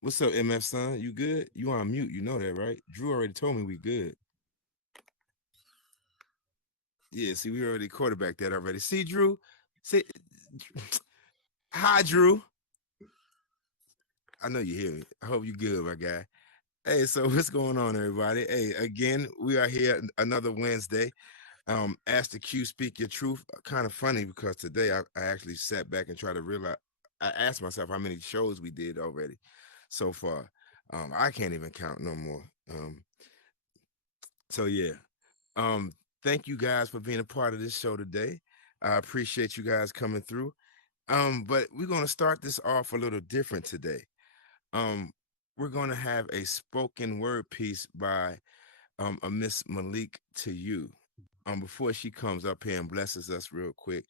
What's up, MF son? You good? You on mute? You know that, right? Drew already told me we good. Yeah, see, we already quarterbacked that already. See, Drew. See, hi, Drew. I know you hear me. I hope you good, my guy. Hey, so what's going on, everybody? Hey, again, we are here another Wednesday. Ask the Q, speak your truth. Kind of funny because today I actually sat back and tried to realize. I asked myself how many shows we did already so far. I can't even count no more. So yeah. Um, Thank you guys for being a part of this show today. I appreciate you guys coming through. But we're gonna start this off a little different today. Um, we're gonna have a spoken word piece by a Miss Malik to you. Before she comes up here and blesses us real quick,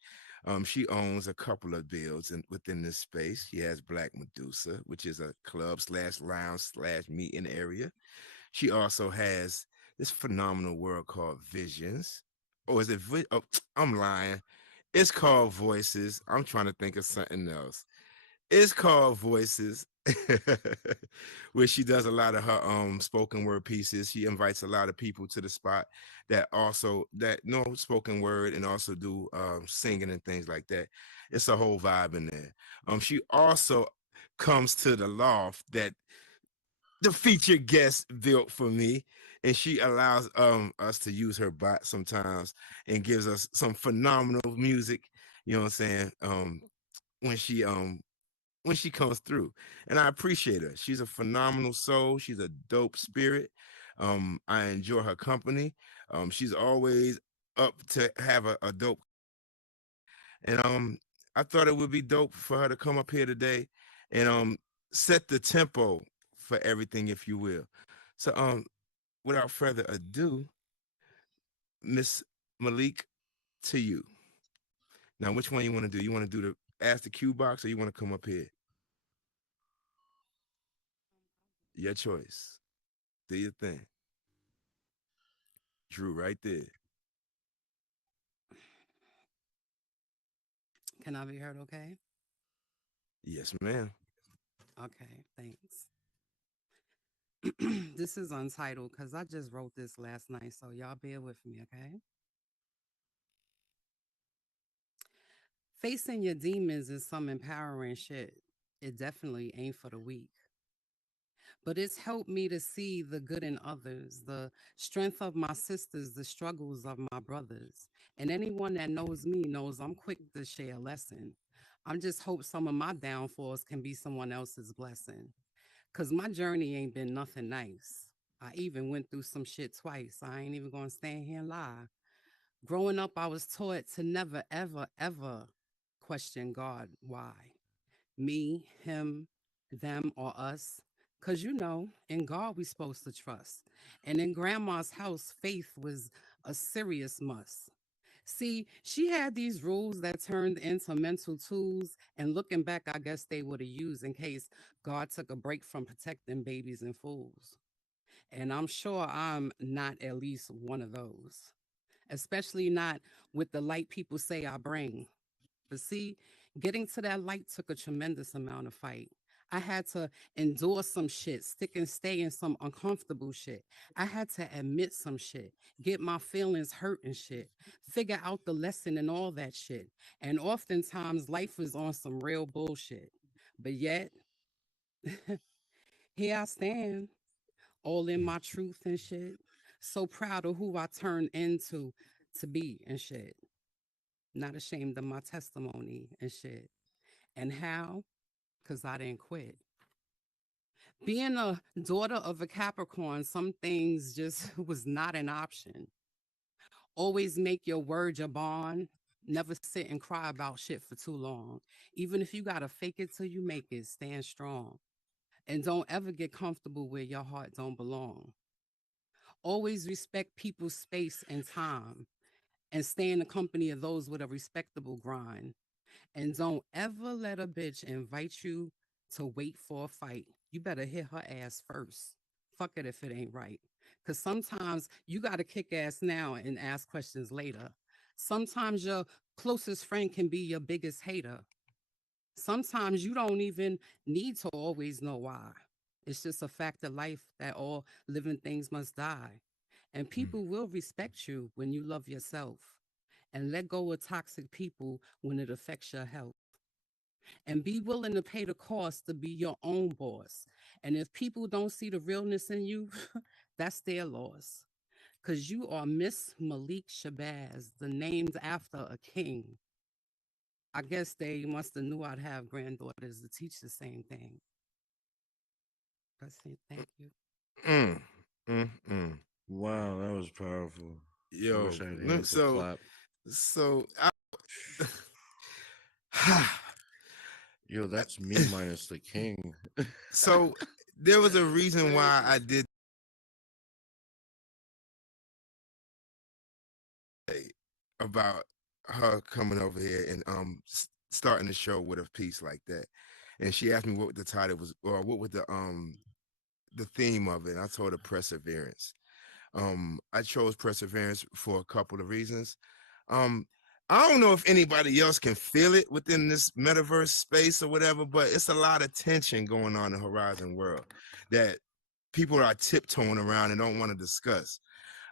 she owns a couple of builds within this space. She has Black Medusa, which is a club slash lounge slash meeting area. She also has this phenomenal world called Visions. Oh, is it? Oh, I'm lying. It's called Voices. I'm trying to think of something else. It's called Voices, where she does a lot of her spoken word pieces. She invites a lot of people to the spot that know spoken word and also do singing and things like that. It's a whole vibe in there. She also comes to the loft that the featured guest built for me, and she allows us to use her bot sometimes and gives us some phenomenal music, you know what I'm saying, when she when she comes through. And I appreciate her. She's a phenomenal soul. She's a dope spirit. I enjoy her company. She's always up to have a dope, and I thought it would be dope for her to come up here today and set the tempo for everything, if you will. So without further ado, Miss Malik, to you. Now, which one you want to do? You want to do the ask the Q box, or you want to come up here? Your choice. Do your thing. Drew, right there. Can I be heard okay? Yes, ma'am. Okay, thanks. This is untitled because I just wrote this last night, so y'all bear with me, okay? Facing your demons is some empowering shit. It definitely ain't for the weak. But it's helped me to see the good in others, the strength of my sisters, the struggles of my brothers. And anyone that knows me knows I'm quick to share a lesson. I'm just hope some of my downfalls can be someone else's blessing. Cause my journey ain't been nothing nice. I even went through some shit twice. I ain't even gonna stand here and lie. Growing up, I was taught to never, ever, ever question God. Why? Me, him, them, or us? Cause in God we supposed to trust. And in grandma's house, faith was a serious must. See, she had these rules that turned into mental tools, and looking back, I guess they would have used in case God took a break from protecting babies and fools. And I'm sure I'm not at least one of those, especially not with the light people say I bring. But see, getting to that light took a tremendous amount of fight. I had to endure some shit, stick and stay in some uncomfortable shit. I had to admit some shit, get my feelings hurt and shit, figure out the lesson and all that shit. And oftentimes life was on some real bullshit. But yet, here I stand, all in my truth and shit. So proud of who I turned into to be and shit. Not ashamed of my testimony and shit. And how? Because I didn't quit. Being a daughter of a Capricorn, some things just was not an option. Always make your word your bond. Never sit and cry about shit for too long. Even if you got to fake it till you make it, stand strong. And don't ever get comfortable where your heart don't belong. Always respect people's space and time and stay in the company of those with a respectable grind. And don't ever let a bitch invite you to wait for a fight. You better hit her ass first. Fuck it if it ain't right. Because sometimes you got to kick ass now and ask questions later. Sometimes your closest friend can be your biggest hater. Sometimes you don't even need to always know why. It's just a fact of life that all living things must die. And people will respect you when you love yourself and let go of toxic people when it affects your health. And be willing to pay the cost to be your own boss. And if people don't see the realness in you, that's their loss. Because you are Miss Malik Shabazz, the name's after a king. I guess they must have knew I'd have granddaughters to teach the same thing. That's it. Thank you. Mm, mm. Wow, that was powerful. I Yo, wish I had hands to so clap. so Yo, that's me minus the king. so there was a reason why I did about her coming over here and starting the show with a piece like that. And she asked me what the title was or what was the theme of it. And I told her perseverance. I chose perseverance for a couple of reasons. Um, I don't know if anybody else can feel it within this metaverse space or whatever, but it's a lot of tension going on in the Horizon world that people are tiptoeing around and don't want to discuss.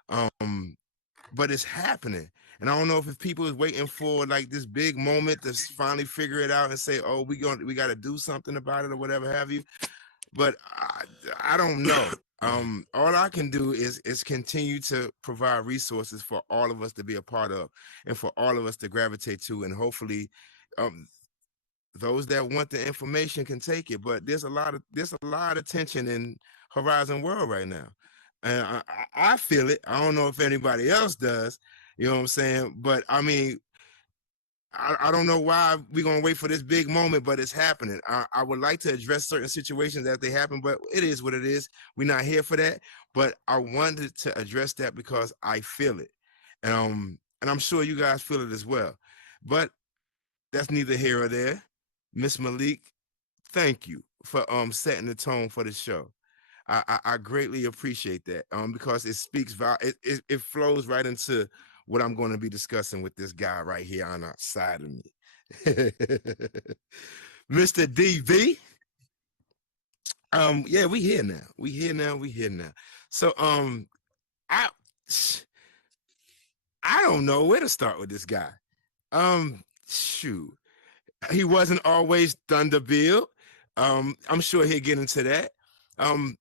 Um, but it's happening. And I don't know if people is waiting for like this big moment to finally figure it out and say, "Oh, we got to do something about it" or whatever have you. But I don't know. All I can do is continue to provide resources for all of us to be a part of, and for all of us to gravitate to, and hopefully, um, those that want the information can take it. But there's a lot of tension in Horizon World right now, and I feel it. I don't know if anybody else does. You know what I'm saying? But I mean, I don't know why we're gonna wait for this big moment, but it's happening. I would like to address certain situations as they happen, but it is what it is. We're not here for that. But I wanted to address that because I feel it. And I'm sure you guys feel it as well. But that's neither here or there. Miss Malik, thank you for setting the tone for the show. I greatly appreciate that because it speaks it flows right into what I'm going to be discussing with this guy right here on the side of me. Mr. DV. Yeah, we here now. We here now. So I I don't know where to start with this guy. Shoot. He wasn't always DunderBuildz. I'm sure he'll get into that. Um,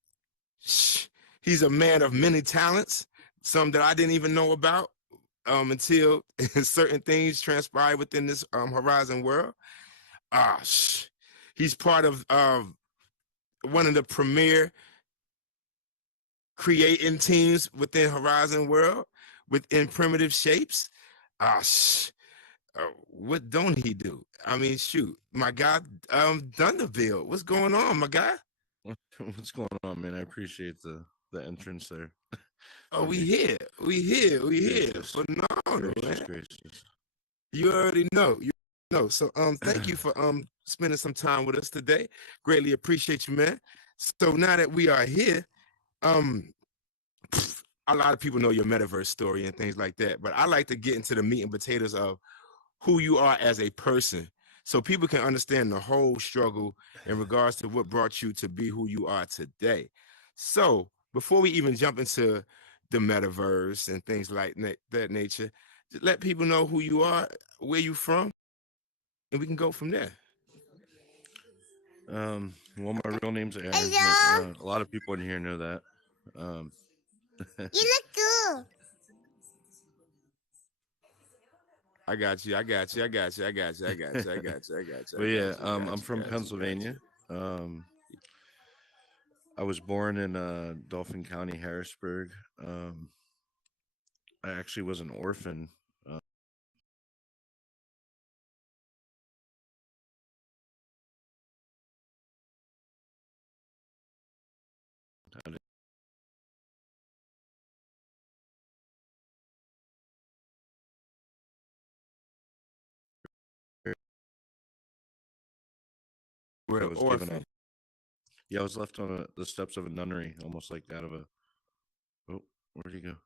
he's a man of many talents, some that I didn't even know about until certain things transpired within this Horizon world. Ah, he's part of one of the premier creating teams within Horizon world within primitive shapes. Ah, what don't he do? I mean, shoot, my guy, DunderBuildz, what's going on, my guy? What's going on, man? I appreciate the entrance there. Oh, we here. Gracious. Phenomenal, Gracious, man. gracious. You already know. You know. So thank you for spending some time with us today. Greatly appreciate you, man. So now that we are here, um a lot of people know your metaverse story and things like that, but I like to get into the meat and potatoes of who you are as a person so people can understand the whole struggle in regards to what brought you to be who you are today. So before we even jump into the metaverse and things like that nature, just let people know who you are, where you from, and we can go from there. Well, my real name's Aaron. Hello. A lot of people in here know that. Um, You look good. but yeah, I'm from Pennsylvania. I was born in Dauphin County, Harrisburg. I actually was an orphan. I didn't- We're I an was given orphan. up. Yeah, I was left on the steps of a nunnery, almost like out of a. Oh, where'd he go?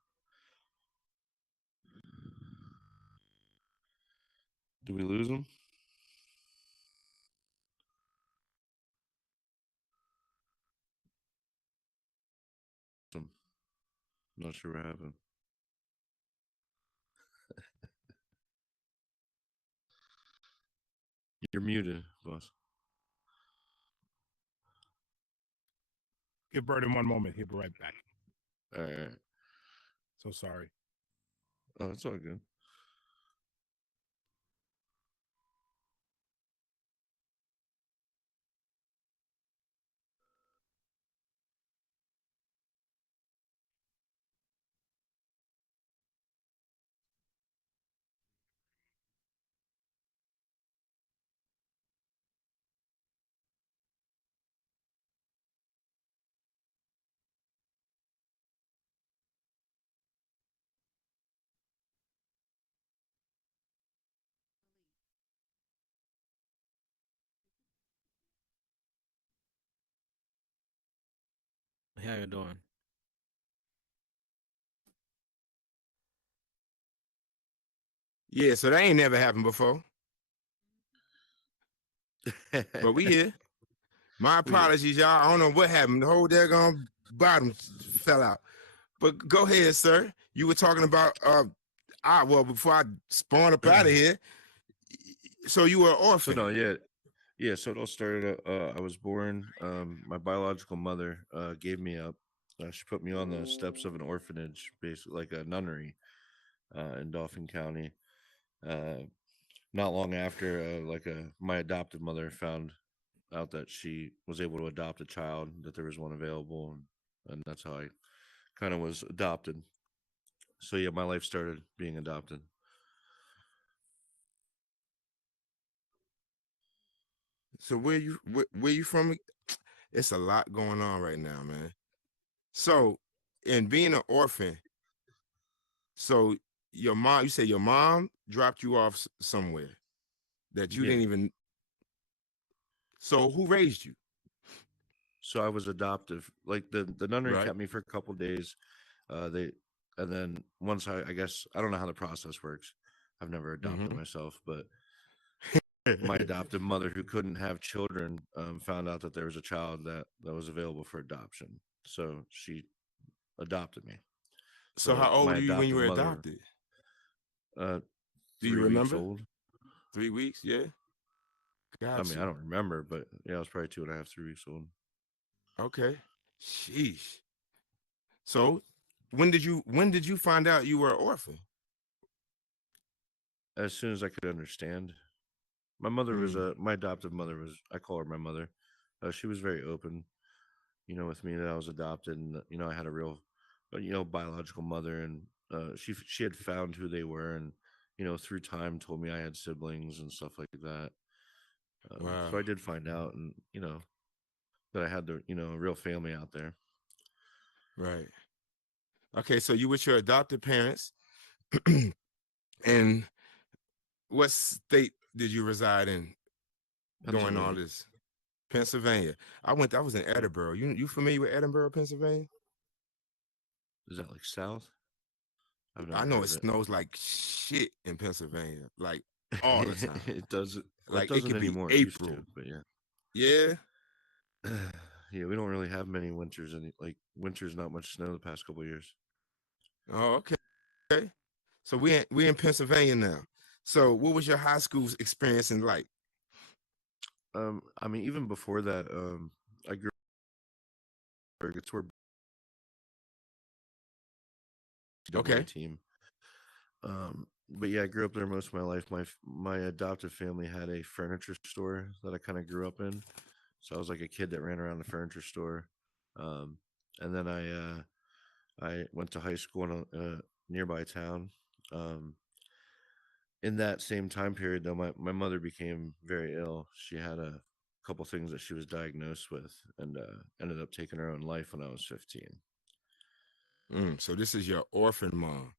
Did we lose him? Not sure what happened. You're muted, boss. Give Bird in one moment. He'll be right back. All right. So sorry. Oh, it's all good. How you doing? Yeah, so that ain't never happened before. But we here. My We here. apologies, y'all. I don't know what happened. The whole daggone bottom fell out. But go ahead, sir. You were talking about well, before I spawned up out of here. So you were an So orphan. no, yeah. So it all started. I was born. My biological mother gave me up. She put me on the steps of an orphanage, basically like a nunnery, in Dauphin County. Not long after, my adopted mother found out that she was able to adopt a child, that there was one available, and that's how I kind of was adopted. So yeah, my life started being adopted. So where you from? It's a lot going on right now, man. So in being an orphan, so your mom, you say your mom dropped you off somewhere that you Yeah. didn't even. So who raised you? So I was adoptive. Like the nunnery Right. kept me for a couple days. They and then once I guess I don't know how the process works. I've never adopted myself, but my adoptive mother, who couldn't have children, found out that there was a child that was available for adoption. So she adopted me. So how old my were you when you adoptive were mother, adopted? uh, Do you 3 weeks remember? old. 3 weeks, yeah. I Got mean, you. I don't remember, but yeah, I was probably 2.5, 3 weeks old. Okay. Sheesh. So when did you find out you were an orphan? As soon as I could understand. My mother was my adoptive mother was, I call her my mother. She was very open, with me that I was adopted, and I had a real, biological mother, and she had found who they were, and through time told me I had siblings and stuff like that. Wow. So I did find out, and that I had the a real family out there. Right. Okay, so you with your adopted parents, and what state did you reside in during all Pennsylvania. this? Pennsylvania. I was in Edinburgh. You familiar with Edinburgh, Pennsylvania? Is that like south? I've I never know heard it of it. snows like shit in Pennsylvania, like all the time. It doesn't. Well, it Like it doesn't could be anymore. It used April. to, but yeah. Yeah. Yeah, we don't really have many winters. Winters, not much snow the past couple of years. Oh, okay. Okay. So we in Pennsylvania now. So what was your high school experience in like? I mean, even before that, I grew up. It's where Okay. team. But yeah, I grew up there most of my life. My adoptive family had a furniture store that I kind of grew up in, so I was like a kid that ran around the furniture store. And then I went to high school in a nearby town. In that same time period, though, my mother became very ill. She had a couple things that she was diagnosed with, and ended up taking her own life when I was 15. So this is your orphan mom.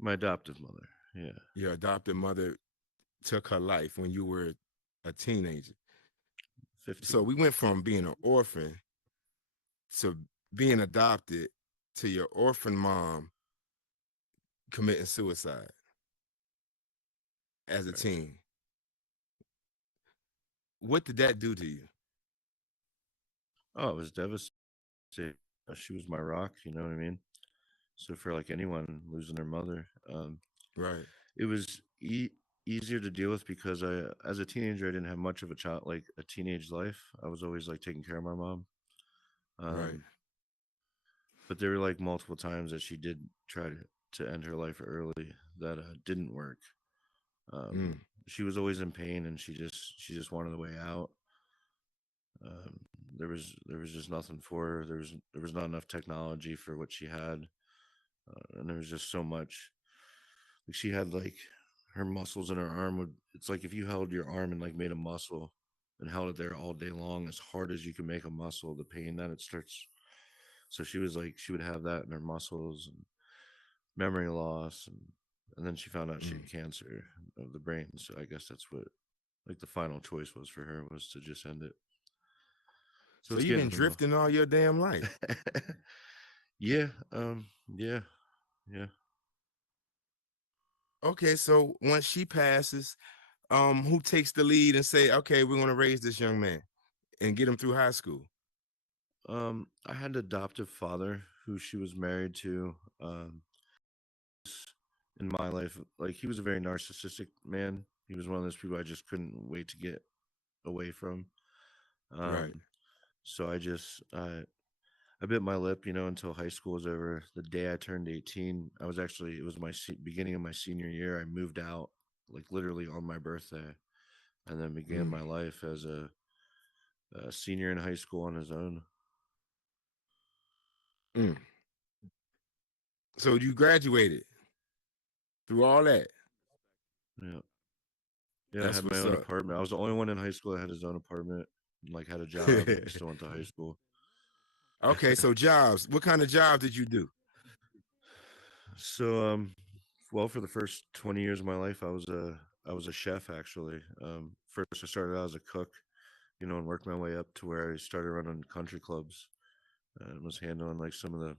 My adoptive mother, yeah. Your adopted mother took her life when you were a teenager. 15. So we went from being an orphan to being adopted to your orphan mom committing suicide as a Right. teen. What did that do to you? Oh, it was devastating. she was my rock. You know what I mean? So for like anyone losing their mother, Right. it was easier to deal with because as a teenager, I didn't have much of a child, like a teenage life. I was always like taking care of my mom. Right. Um, but there were like multiple times that she did try to end her life early that didn't work. Um, Mm. she was always in pain, and she just wanted a way out. Um, there was just nothing for her. There was not enough technology for what she had, and there was just so much. Like she had like her muscles in her arm would. It's like if you held your arm and like made a muscle and held it there all day long, as hard as you can make a muscle, the pain that it starts. So she was like she would have that in her muscles and memory loss, and then she found out she Mm. had cancer of the brain. So I guess that's what like the final choice was for her was to just end it. So So it's you've been getting drifting all your damn life. yeah, yeah, yeah. Okay, so once she passes, who takes the lead and say, okay, we're gonna raise this young man and get him through high school? I had an adoptive father who she was married to. In my life, like he was a very narcissistic man. He was one of those people I just couldn't wait to get away from. Right. Um, so I bit my lip, until high school was over. The day I turned 18, it was my beginning of my senior year. I moved out, like literally on my birthday, and then began Mm. my life as a senior in high school on his own. Mm. So you graduated through all that. Yeah. Yeah, I That's had my what's own up. apartment. I was the only one in high school that had his own apartment, and, like had a job, and still went to high school. Okay, so jobs. What kind of job did you do? So, well, for the first 20 years of my life, I was a chef actually. First I started out as a cook, and worked my way up to where I started running country clubs and was handling like some of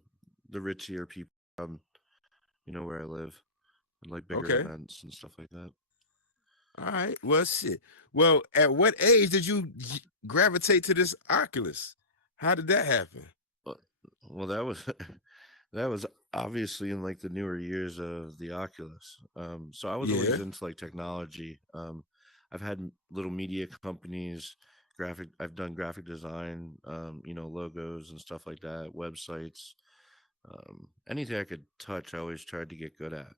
the richier people, um, where I live, and like bigger Okay. events and stuff like that. All right. Well, shit. Well, at what age did you gravitate to this Oculus? How did that happen? Uh, Well, that was that was obviously in like the newer years of the Oculus. So I was always Yeah. into like technology. I've had little media companies, I've done graphic design, logos and stuff like that, websites. Anything I could touch, I always tried to get good at.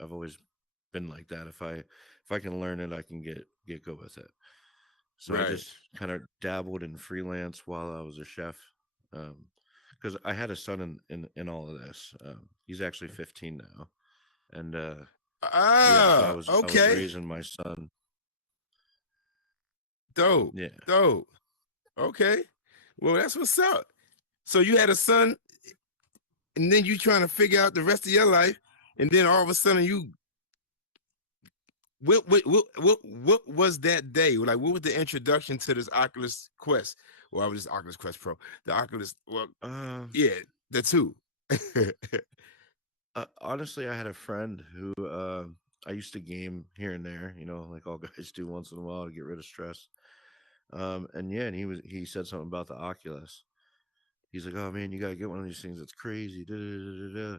I've always been like that. If I can learn it, I can get good with it. So I Right. just kind of dabbled in freelance while I was a chef. Because I had a son in all of this. He's actually 15 now, and yeah, so I Ah, was I was okay. raising my son. Dope. Yeah, Dope. Okay. Well, that's what's up. So you had a son, and then you trying to figure out the rest of your life, and then all of a sudden you what was that day? Like, what was the introduction to this Oculus Quest? Well, I was just Oculus Quest Pro. The Oculus, well, uh, yeah, the two. honestly, I had a friend who I used to game here and there, like all guys do once in a while to get rid of stress. And yeah, and he said something about the Oculus. He's like, "Oh man, you gotta get one of these things. That's crazy." Da, da, da, da, da.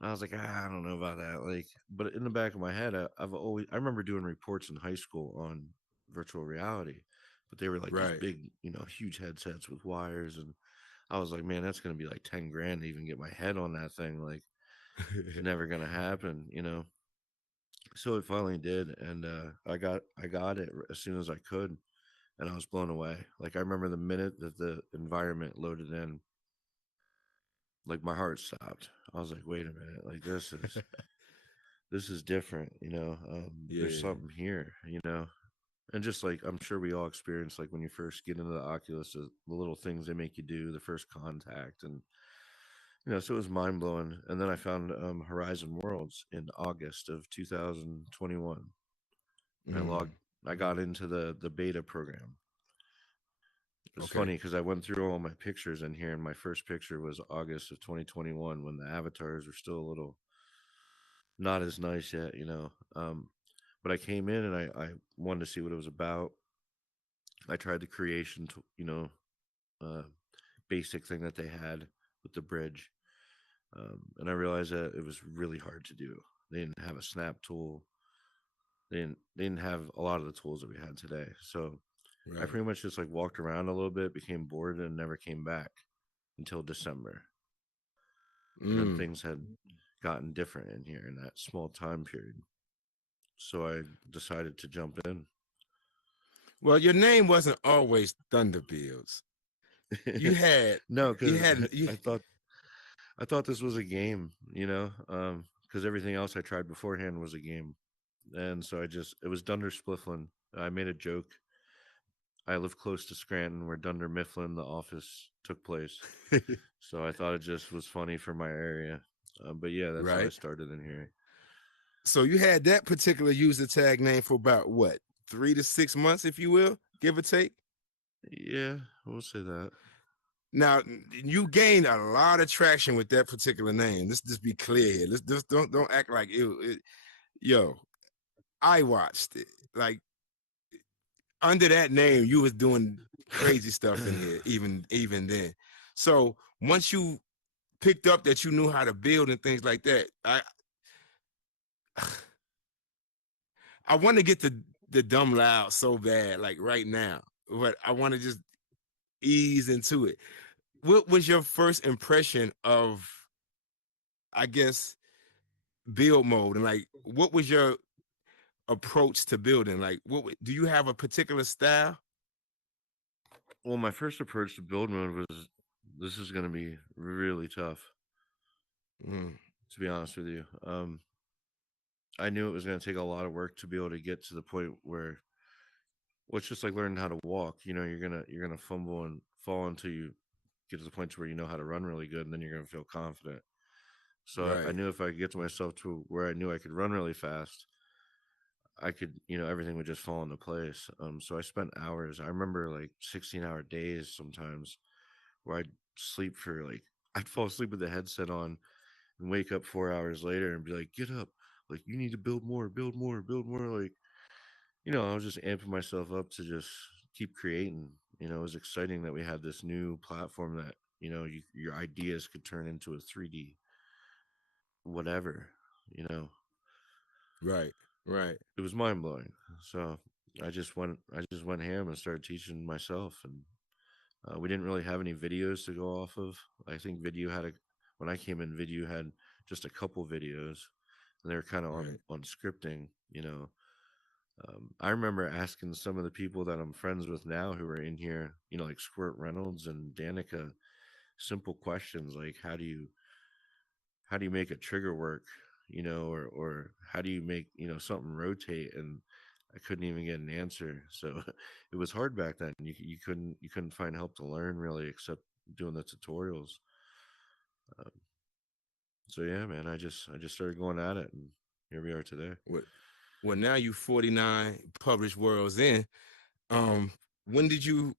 And I was like, I don't know about that. Like, but in the back of my head, I remember doing reports in high school on virtual reality, but they were like these Right. big, huge headsets with wires, and I was like, man, that's gonna be like 10 grand to even get my head on that thing. Like, it's never gonna happen. So it finally did, and I got it as soon as I could, and I was blown away. Like I remember the minute that the environment loaded in, like my heart stopped. I was like, wait a minute, like this is different, there's Yeah. something here. And just like I'm sure we all experience like when you first get into the Oculus, the little things they make you do, the first contact, and so it was mind blowing. And then I found Horizon Worlds in August of 2021. I Mm, logged I got into the beta program. It's okay. funny because I went through all my pictures in here, and my first picture was August of 2021 when the avatars were still a little not as nice yet. But I came in and I wanted to see what it was about. I tried the creation, uh, basic thing that they had. the bridge. And I realized that it was really hard to do. They didn't have a snap tool. They didn't have a lot of the tools that we had today. So I Right. pretty much just like walked around a little bit, became bored, and never came back until December. And then Mm. things had gotten different in here in that small time period. So I decided to jump in. Well, your name wasn't always DunderBuildz. You had No, you because had you I thought this was a game, because everything else I tried beforehand was a game, and so it was Dunder Splifflin. I made a joke. I live close to Scranton, where Dunder Mifflin, the office, took place. So I thought it just was funny for my area. But yeah, that's how I right. started in here. So you had that particular user tag name for about what, 3 to 6 months, if you will, give or take. Yeah, we'll say that. Now you gained a lot of traction with that particular name. Let's just be clear here. Let's just don't act like yo. I watched it. Like under that name, you was doing crazy stuff in here, even then. So once you picked up that you knew how to build and things like that, I want to get the dumb loud so bad, like right now, but I want to just ease into it. What was your first impression of, I guess, build mode, and like what was your approach to building? Like, do you have a particular style? Well, my first approach to build mode was, this is going to be really tough, Mm, to be honest with you. I knew it was going to take a lot of work to be able to get to the point where, well, it's just like learning how to walk. You're gonna fumble and fall until you get to the point where you know how to run really good, and then you're gonna feel confident. So I right, knew if I could get to myself to where I knew I could run really fast, I could, everything would just fall into place. So I spent hours. I remember like 16-hour days sometimes, where I'd fall asleep with the headset on and wake up 4 hours later and be like, get up, like you need to build more, build more, build more. Like, I was just amping myself up to just keep creating. It was exciting that we had this new platform that, your ideas could turn into a 3D whatever, you know. right, right, It was mind blowing. So I just went ham and started teaching myself, and we didn't really have any videos to go off of. I think when I came in, video had just a couple videos, and they were kind of right. on scripting, I remember asking some of the people that I'm friends with now who are in here, like Squirt Reynolds and Danica, simple questions like how do you make a trigger work, or how do you make, something rotate, and I couldn't even get an answer. So it was hard back then. You couldn't find help to learn really except doing the tutorials. Um, so yeah, man, I just started going at it, and here we are today. What? Well, now you 49 published worlds in. Um, when did you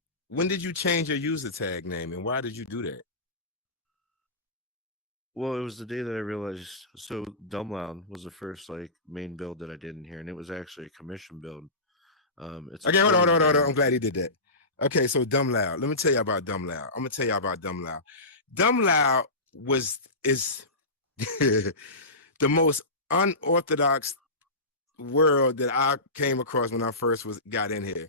change your user tag name, and why did you do that? Well, it was the day that I realized. So Dumbloud was the first like main build that I did in here, and it was actually a commission build. It's a Okay, hold on, coding hold on, hold on. I'm game. glad he did that. Okay, so Dumb Loud. Let me tell you about Dumb Loud. I'm gonna tell you about Dumb Loud. Dumb Loud is the most unorthodox world that I came across when I first got in here.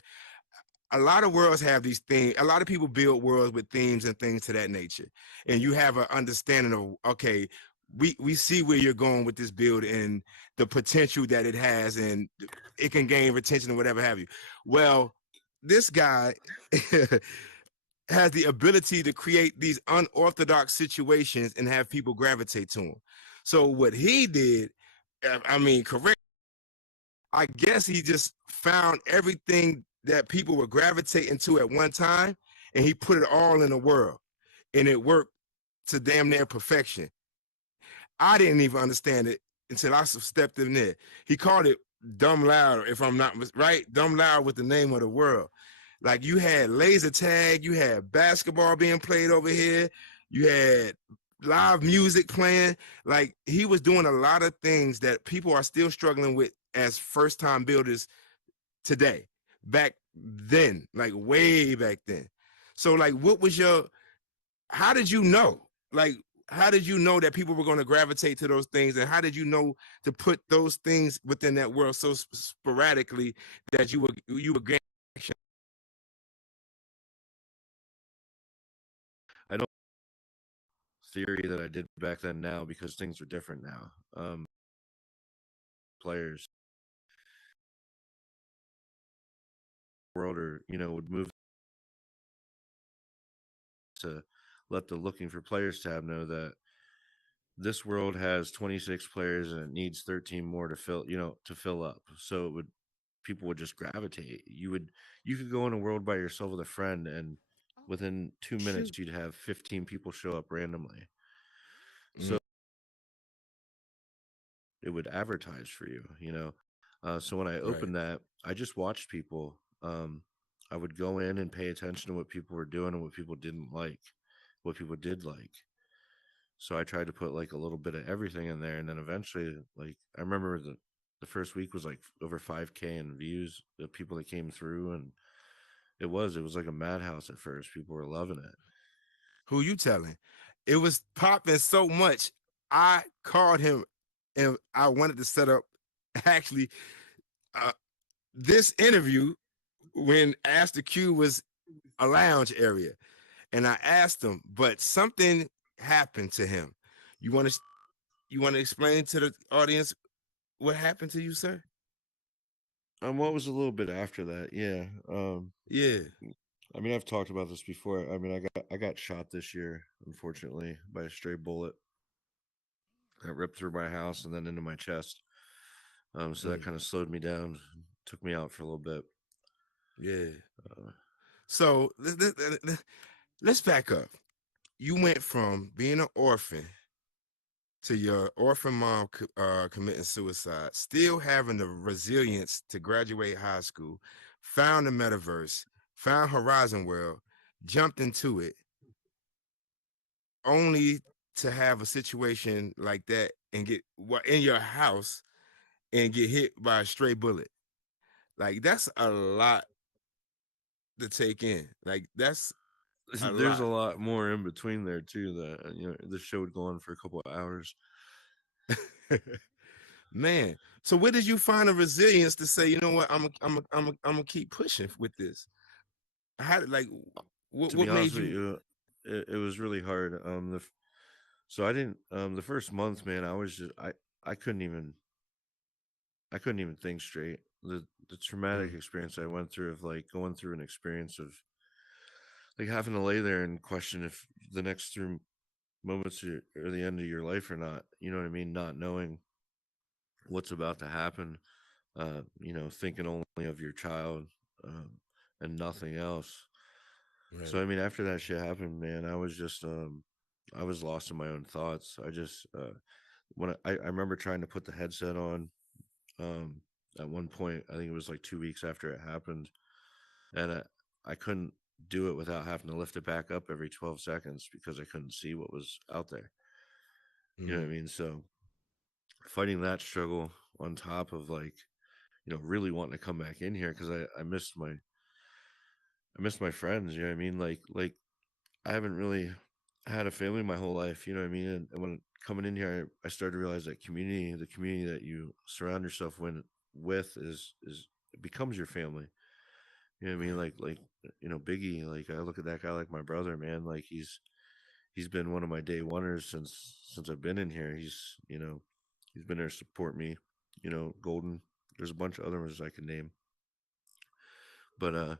A lot of worlds have these themes. A lot of people build worlds with themes and things to that nature, and you have an understanding of, okay, we see where you're going with this build and the potential that it has, and it can gain retention and whatever have you. Well, this guy has the ability to create these unorthodox situations and have people gravitate to him. So what he did, I mean, correct, I guess he just found everything that people were gravitating to at one time, and he put it all in the world, and it worked to damn near perfection. I didn't even understand it until I stepped in there. He called it Dumb Loud, if I'm not right. Dumb Loud with the name of the world. Like you had laser tag, you had basketball being played over here, you had live music playing. Like he was doing a lot of things that people are still struggling with as first time builders today. Back then, like way back then. So like, how did you know? like, how did you know that people were going to gravitate to those things, and how did you know to put those things within that world so sporadically that you would gain action? I don't theory that I did back then now because things are different now. Players world or would move to let the looking for players tab know that this world has 26 players and it needs 13 more to fill up. So it would people would just gravitate. You could go in a world by yourself with a friend and within 2 Shoot. minutes you'd have 15 people show up randomly. Mm, So it would advertise for you. So when I right. opened that, I just watched people. I would go in and pay attention to what people were doing and what people didn't like, what people did like. So I tried to put like a little bit of everything in there, and then eventually, like I remember the first week was like over 5K in views, the people that came through, and it was like a madhouse at first. People were loving it. Who you telling? It was popping so much. I called him, and I wanted to set up actually uh, this interview when Ask the Q was a lounge area, and I asked him, but something happened to him. You want to explain to the audience what happened to you, sir? What was a little bit after that? Yeah. Yeah. I mean, I've talked about this before. I mean, I got shot this year, unfortunately, by a stray bullet that ripped through my house and then into my chest. So that Mm, kind of slowed me down, took me out for a little bit. yeah. Uh, So let's back up. You went from being an orphan to your orphan mom committing suicide, still having the resilience to graduate high school, found the metaverse, found Horizon World, jumped into it, only to have a situation like that and get in your house and get hit by a stray bullet. Like, that's a lot to take in. Like, that's a there's a lot. lot more in between there too. That the show would go on for a couple of hours. Man, so where did you find the resilience to say, you know what, I'm gonna keep pushing with this? How did, like, To what be made honest with you? you, it was really hard. So I didn't the first month, man. I was just I couldn't even think straight. The traumatic Mm, experience I went through of like going through an experience of like having to lay there and question if the next through moments are the end of your life or not. You know what I mean? Not knowing what's about to happen. Thinking only of your child um, and nothing else. right. So I mean, after that shit happened, man, I was lost in my own thoughts. I just when I remember trying to put the headset on um, at one point. I think it was like 2 weeks after it happened, and I couldn't do it without having to lift it back up every 12 seconds because I couldn't see what was out there. You know what I Mm, mean? So fighting that struggle on top of like really wanting to come back in here because I missed my friends. You know what I mean? Like I haven't really had a family my whole life. You know what I mean? And when coming in here, I started to realize that the community that you surround yourself with is it becomes your family. You know what I mean? right. Biggie. Like I look at that guy like my brother, man. Like he's been one of my day oneers since I've been in here. He's been there to support me. Golden. There's a bunch of other ones I can name, but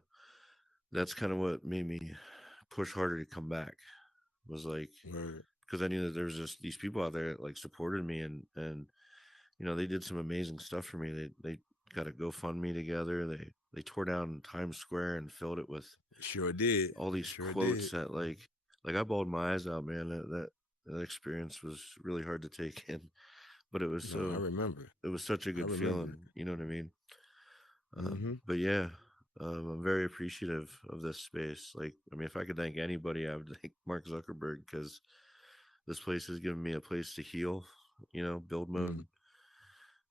that's kind of what made me push harder to come back. Was like Word. because I knew that there was just these people out there that like supported me and they did some amazing stuff for me. They got a GoFundMe together. They tore down Times Square and filled it with Sure did. all these Sure quotes did. that like I bawled my eyes out, man. That experience was really hard to take in, but No, I remember. it was such a I good remember. feeling. You know what I mean? Mm-hmm. But yeah, I'm very appreciative of this space. Like, I mean, if I could thank anybody, I would thank Mark Zuckerberg because this place has given me a place to heal. Build Mm, mode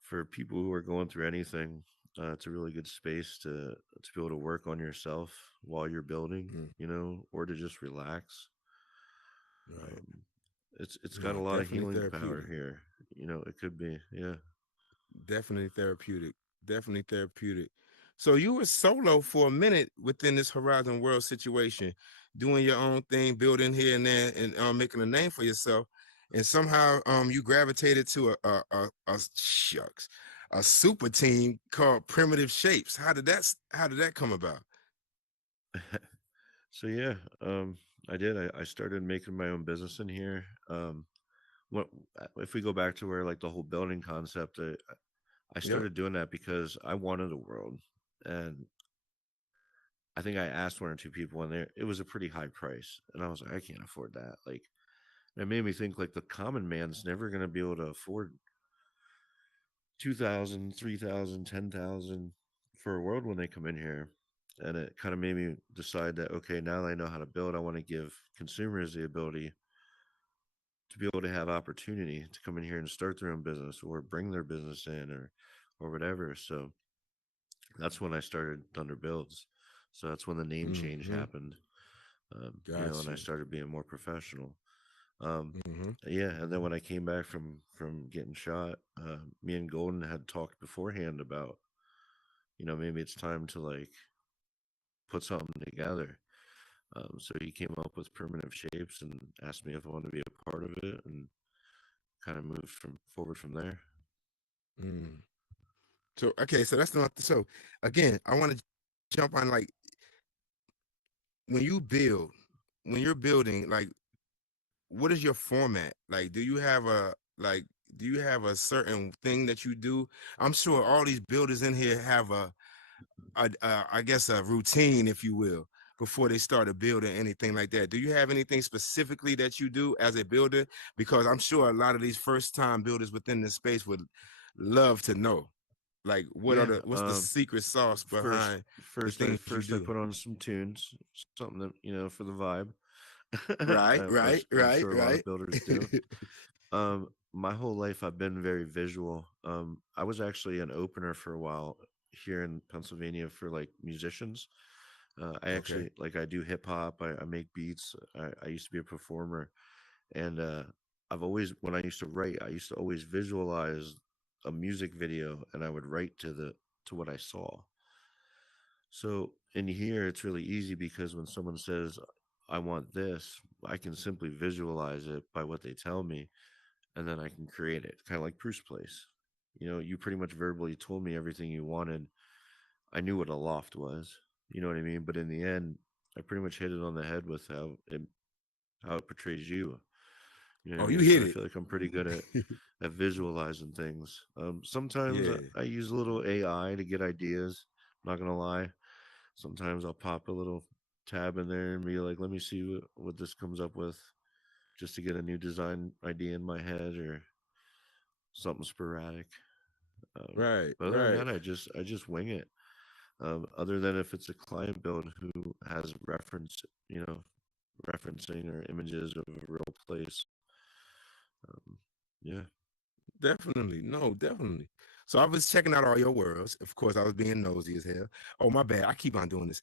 for people who are going through anything. It's a really good space to be able to work on yourself while you're building, mm, or to just relax. right. It's got a No, lot of definitely healing power therapeutic. here. It could be. Yeah. Definitely therapeutic. Definitely therapeutic. So you were solo for a minute within this Horizon World situation, doing your own thing, building here and there, and making a name for yourself. And somehow you gravitated to a shucks a super team called Primitive Shapes. How did that come about? So yeah, I did. I started making my own business in here. What if we go back to where like the whole building concept? I Yep. started doing that because I wanted a world, and I think I asked one or two people, and it was a pretty high price, and I was like, I can't afford that. Like, it made me think like the common man's never going to be able to afford 2,000, 3,000, 10,000 for a world when they come in here. And it kind of made me decide that, okay, now that I know how to build, I want to give consumers the ability to be able to have opportunity to come in here and start their own business or bring their business in or whatever. So that's when I started DunderBuildz. So that's when the name change Mm-hmm. happened. Got And I you. started being more professional. Um, Mm-hmm. yeah, and then when I came back from getting shot, me and Golden had talked beforehand about, maybe it's time to like put something together. So he came up with primitive shapes and asked me if I wanted to be a part of it, and kind of moved from forward from there. Mm. So okay, so that's not so again, I want to jump on like when you build, when you're building, like what is your format? Like, do you have a certain thing that you do? I'm sure all these builders in here have I guess a routine, if you will, before they start a build or anything like that. Do you have anything specifically that you do as a builder? Because I'm sure a lot of these first time builders within this space would love to know. Like, Yeah. what's the secret sauce First, behind the first, I things you first I do? put on some tunes, something that for the vibe. Right, right, I'm right, sure a lot right. of builders do. My whole life I've been very visual. I was actually an opener for a while here in Pennsylvania for like musicians. I Okay. actually like I do hip hop. I make beats. I used to be a performer, and I've always when I used to write, I used to always visualize a music video, and I would write to what I saw. So in here, it's really easy because when someone says, I want this, I can simply visualize it by what they tell me, and then I can create it, kind of like Bruce Place. You pretty much verbally told me everything you wanted. I knew what a loft was, you know what I mean? But in the end, I pretty much hit it on the head with how it portrays you. You know what Oh, I you mean? So hit I it. feel like I'm pretty good at visualizing things. Sometimes Yeah. I use a little AI to get ideas. Not gonna lie. Sometimes I'll pop a little tab in there and be like, let me see what this comes up with, just to get a new design idea in my head or something sporadic. Right, But other than right. that, I just wing it. Other than if it's a client build who has referencing or images of a real place. Um, yeah. Definitely. No, definitely. So I was checking out all your worlds. Of course, I was being nosy as hell. Oh, my bad. I keep on doing this.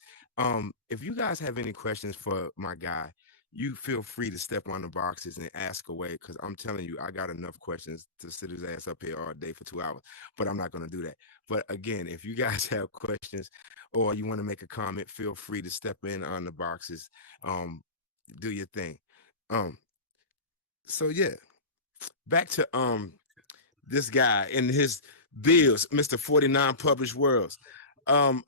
If you guys have any questions for my guy, you feel free to step on the boxes and ask away because I'm telling you, I got enough questions to sit his ass up here all day for 2 hours, but I'm not going to do that. But again, if you guys have questions or you want to make a comment, feel free to step in on the boxes. Um, do your thing. Um, so yeah, back to this guy and his bills, Mr. 49 published worlds.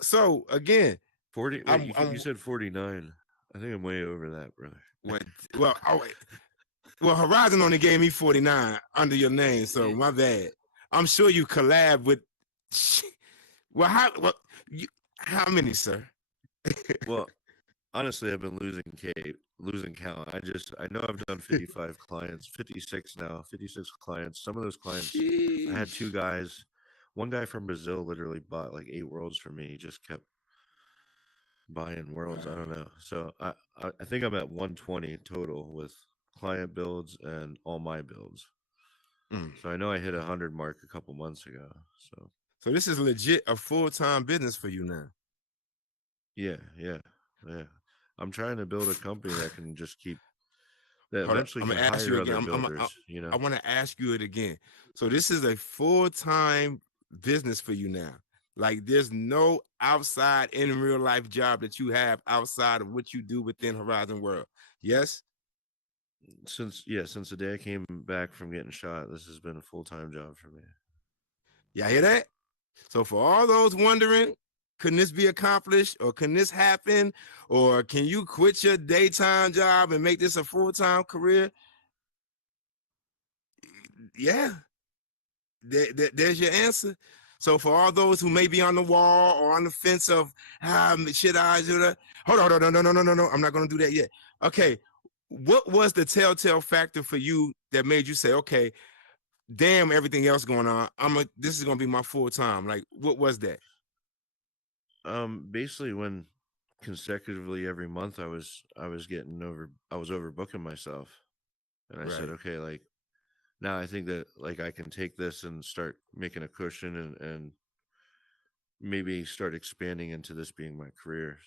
So again, 40. Wait, I'm you I'm said 49. I think I'm way over that, brother. what well oh wait. Well, Horizon only gave me 49 under your name, so my bad. I'm sure you collab with well how many, sir? Well, honestly, I've been losing count. I know I've done 55 clients, 56 now, 56 clients. Some of those clients, I had two Sheesh. guys. One guy from Brazil literally bought like 8 worlds from me. He just kept buying worlds. I don't know. So I think I'm at 120 total with client builds and all my builds. Mm. So I know I hit 100 mark a couple months ago. So So this is legit a full-time business for you now. yeah. I'm trying to build a company that can just keep that Hold on. eventually I'm can gonna ask you hire again. other builders. You I know, want to ask you it again. So this is a full-time business for you now. Like there's no outside in real life job that you have outside of what you do within Horizon World. Yes? since since the day I came back from getting shot, this has been a full-time job for me. Y'all hear that? So for all those wondering, can this be accomplished or can this happen? Or can you quit your daytime job and make this a full-time career? Yeah, there's your answer. So for all those who may be on the wall or on the fence of should I do that? Hold on, no. I'm not gonna do that yet. Okay. What was the telltale factor for you that made you say, okay, damn everything else going on, this is gonna be my full time? Like, what was that? Basically, when consecutively every month I was overbooking myself, and I said, Right. okay, like now I think that like I can take this and start making a cushion and maybe start expanding into this being my career.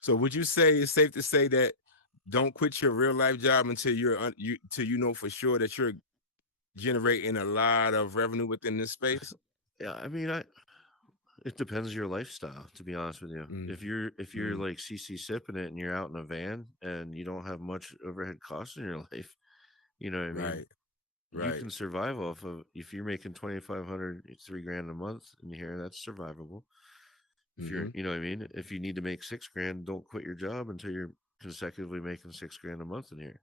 So would you say it's safe to say that don't quit your real life job until till you know for sure that you're generating a lot of revenue within this space? Yeah, I mean, it depends your lifestyle, to be honest with you. Mm, If you're mm, like CC sipping it and you're out in a van and you don't have much overhead costs in your life, you know what I mean? right, You right. can survive off of if you're making 2,500, $3,000 a month in here, that's survivable. If you're, Mm-hmm. you know what I mean? If you need to make 6 grand, don't quit your job until you're consecutively making 6 grand a month in here,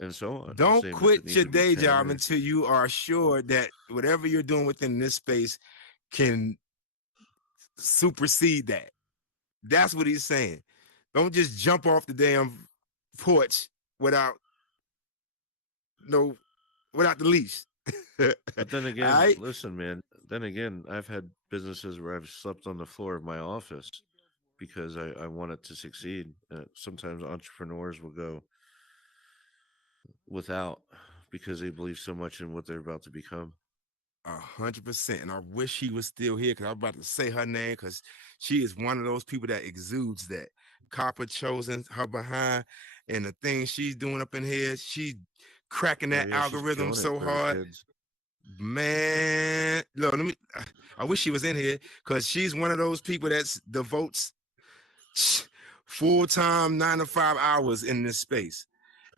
and so on. And Don't same if it quit needs your to be day 10 job or until you are sure that whatever you're doing within this space can supersede that. That's what he's saying. Don't just jump off the damn porch without no without the leash. All But then again, right. listen, man. Then again, I've had businesses where I've slept on the floor of my office because I want it to succeed. Sometimes entrepreneurs will go without because they believe so much in what they're about to become. 100%. And I wish she was still here because I was about to say her name because she is one of those people that exudes that. Copper chosen her behind and the things she's doing up in here, she cracking Oh that yeah, she's algorithm killing it so for her hard. kids. Man, look, I wish she was in here because she's one of those people that devotes full-time 9 to 5 hours in this space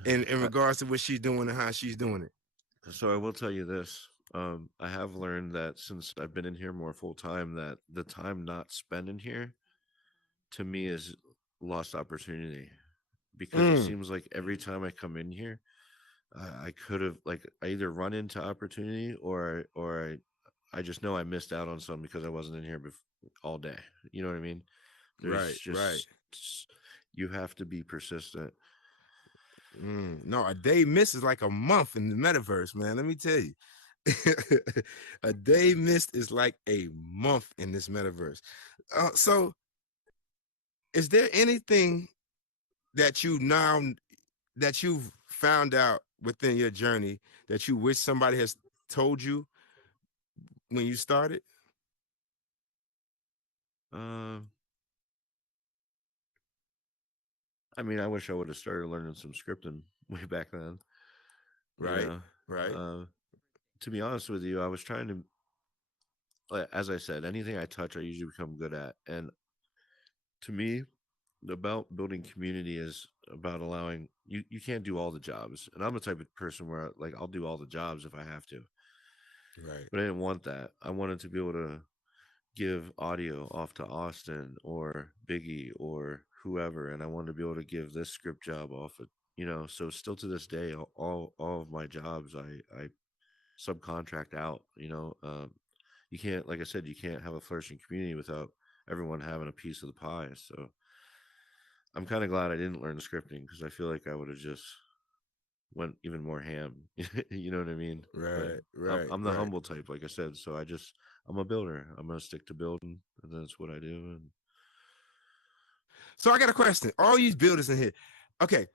in I, regards to what she's doing and how she's doing it. so I will tell you this. I have learned that since I've been in here more full time, that the time not spent in here to me is lost opportunity because it Mm, seems like every time I come in here, I could have like I either run into opportunity or I just know I missed out on some because I wasn't in here all day. You know what I mean? There's right. you have to be persistent. No, a day missed is like a month in the metaverse, man. Let me tell you. A day missed is like a month in this metaverse. So is there anything that you've found out within your journey that you wish somebody has told you when you started? Um, I mean, I wish I would have started learning some scripting way back then. You Right, know, right. to be honest with you, I was trying to, as I said, anything I touch, I usually become good at. And to me, about building community is about allowing you. You can't do all the jobs, and I'm the type of person where like I'll do all the jobs if I have to. Right. But I didn't want that. I wanted to be able to give audio off to Austin or Biggie or whoever, and I wanted to be able to give this script job off of, so still to this day, all of my jobs I subcontract out. You can't, like I said, you can't have a flourishing community without everyone having a piece of the pie. So I'm kind of glad I didn't learn scripting because I feel like I would have just went even more ham. You know what I mean? But I'm the Right. humble type, like I said. So I'm a builder. I'm gonna stick to building, and that's what I do. And So I got a question. All you builders in here. Okay.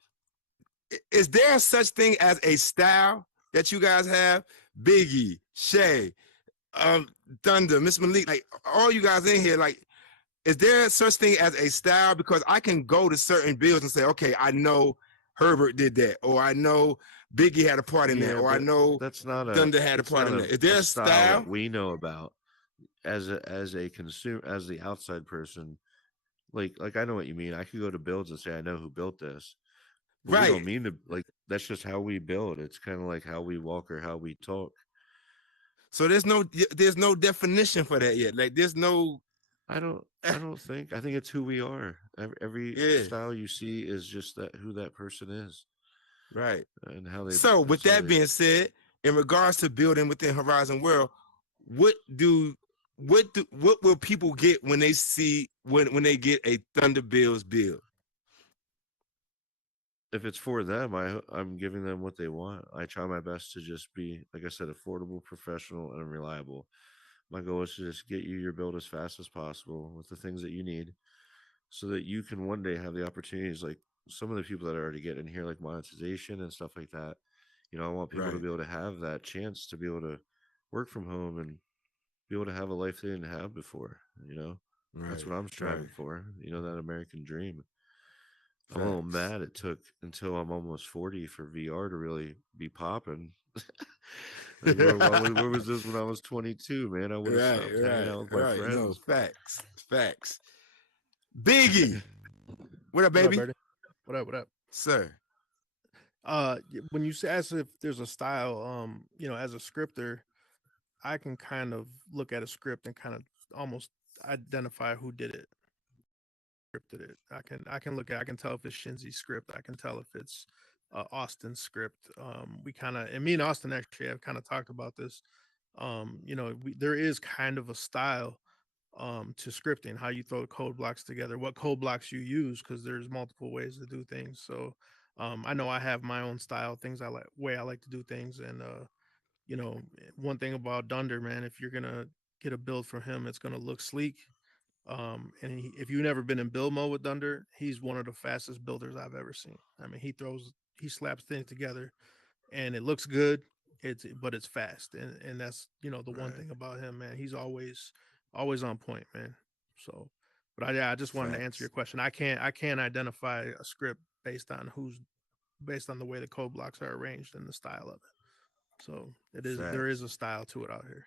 Is there such thing as a style that you guys have? Biggie, Shay, Thunder, Miss Malik, like all you guys in here, like, is there such thing as a style? Because I can go to certain builds and say, okay, I know Herbert did that, or I know Biggie had a part in that, Yeah, or I but know that's not a Thunder had a that's part not in that. Is there a a style style? that we know about as a consumer, as the outside person. Like I know what you mean. I could go to builds and say I know who built this, but we Right. don't mean to, like, that's just how we build. It's kind of like how we walk or how we talk. So there's no definition for that yet. Like there's no I don't think. I think it's who we are. Every yeah, style you see is just that who that person is right. and how they. So with That's how that they. being said, in regards to building within Horizon World, what do what will people get when they see when they get a DunderBuildz build? If it's for them, I'm giving them what they want. I try my best to just be, like I said, affordable, professional, and reliable. My goal is to just get you your build as fast as possible with the things that you need, so that you can one day have the opportunities like some of the people that are already getting here, like monetization and stuff like that. I want people to Right, be able to have that chance to be able to work from home and be able to have a life they didn't have before. That's right, what I'm right. striving for. That American dream. I'm a little Facts. mad it took until I'm almost 40 for VR to really be popping. Like, where was this when I was 22, man? I would have Right, stopped hanging right, out with my right. No, friends. facts, facts. Biggie, what up, What up, baby? Birdie? What up? What up? Sir. When you ask if there's a style, as a scripter, I can kind of look at a script and kind of almost identify who did it, scripted it. I can tell if it's Shinzi's script. I can tell if it's Austin's script. We kind of, and me and Austin actually have kind of talked about this. There is kind of a style to scripting, how you throw the code blocks together, what code blocks you use, because there's multiple ways to do things. So I know I have my own style, things way I like to do things. And one thing about Dunder, man, if you're gonna get a build from him, it's gonna look sleek. If you've never been in build mode with Dunder, he's one of the fastest builders I've ever seen. I mean, he slaps things together and it looks good. But it's fast, and that's the one Right. thing about him, man. He's always on point, man. So, but I just wanted to answer Facts. your question. I can't identify a script based on the way the code blocks are arranged and the style of it. So there is Facts. a style to it out here.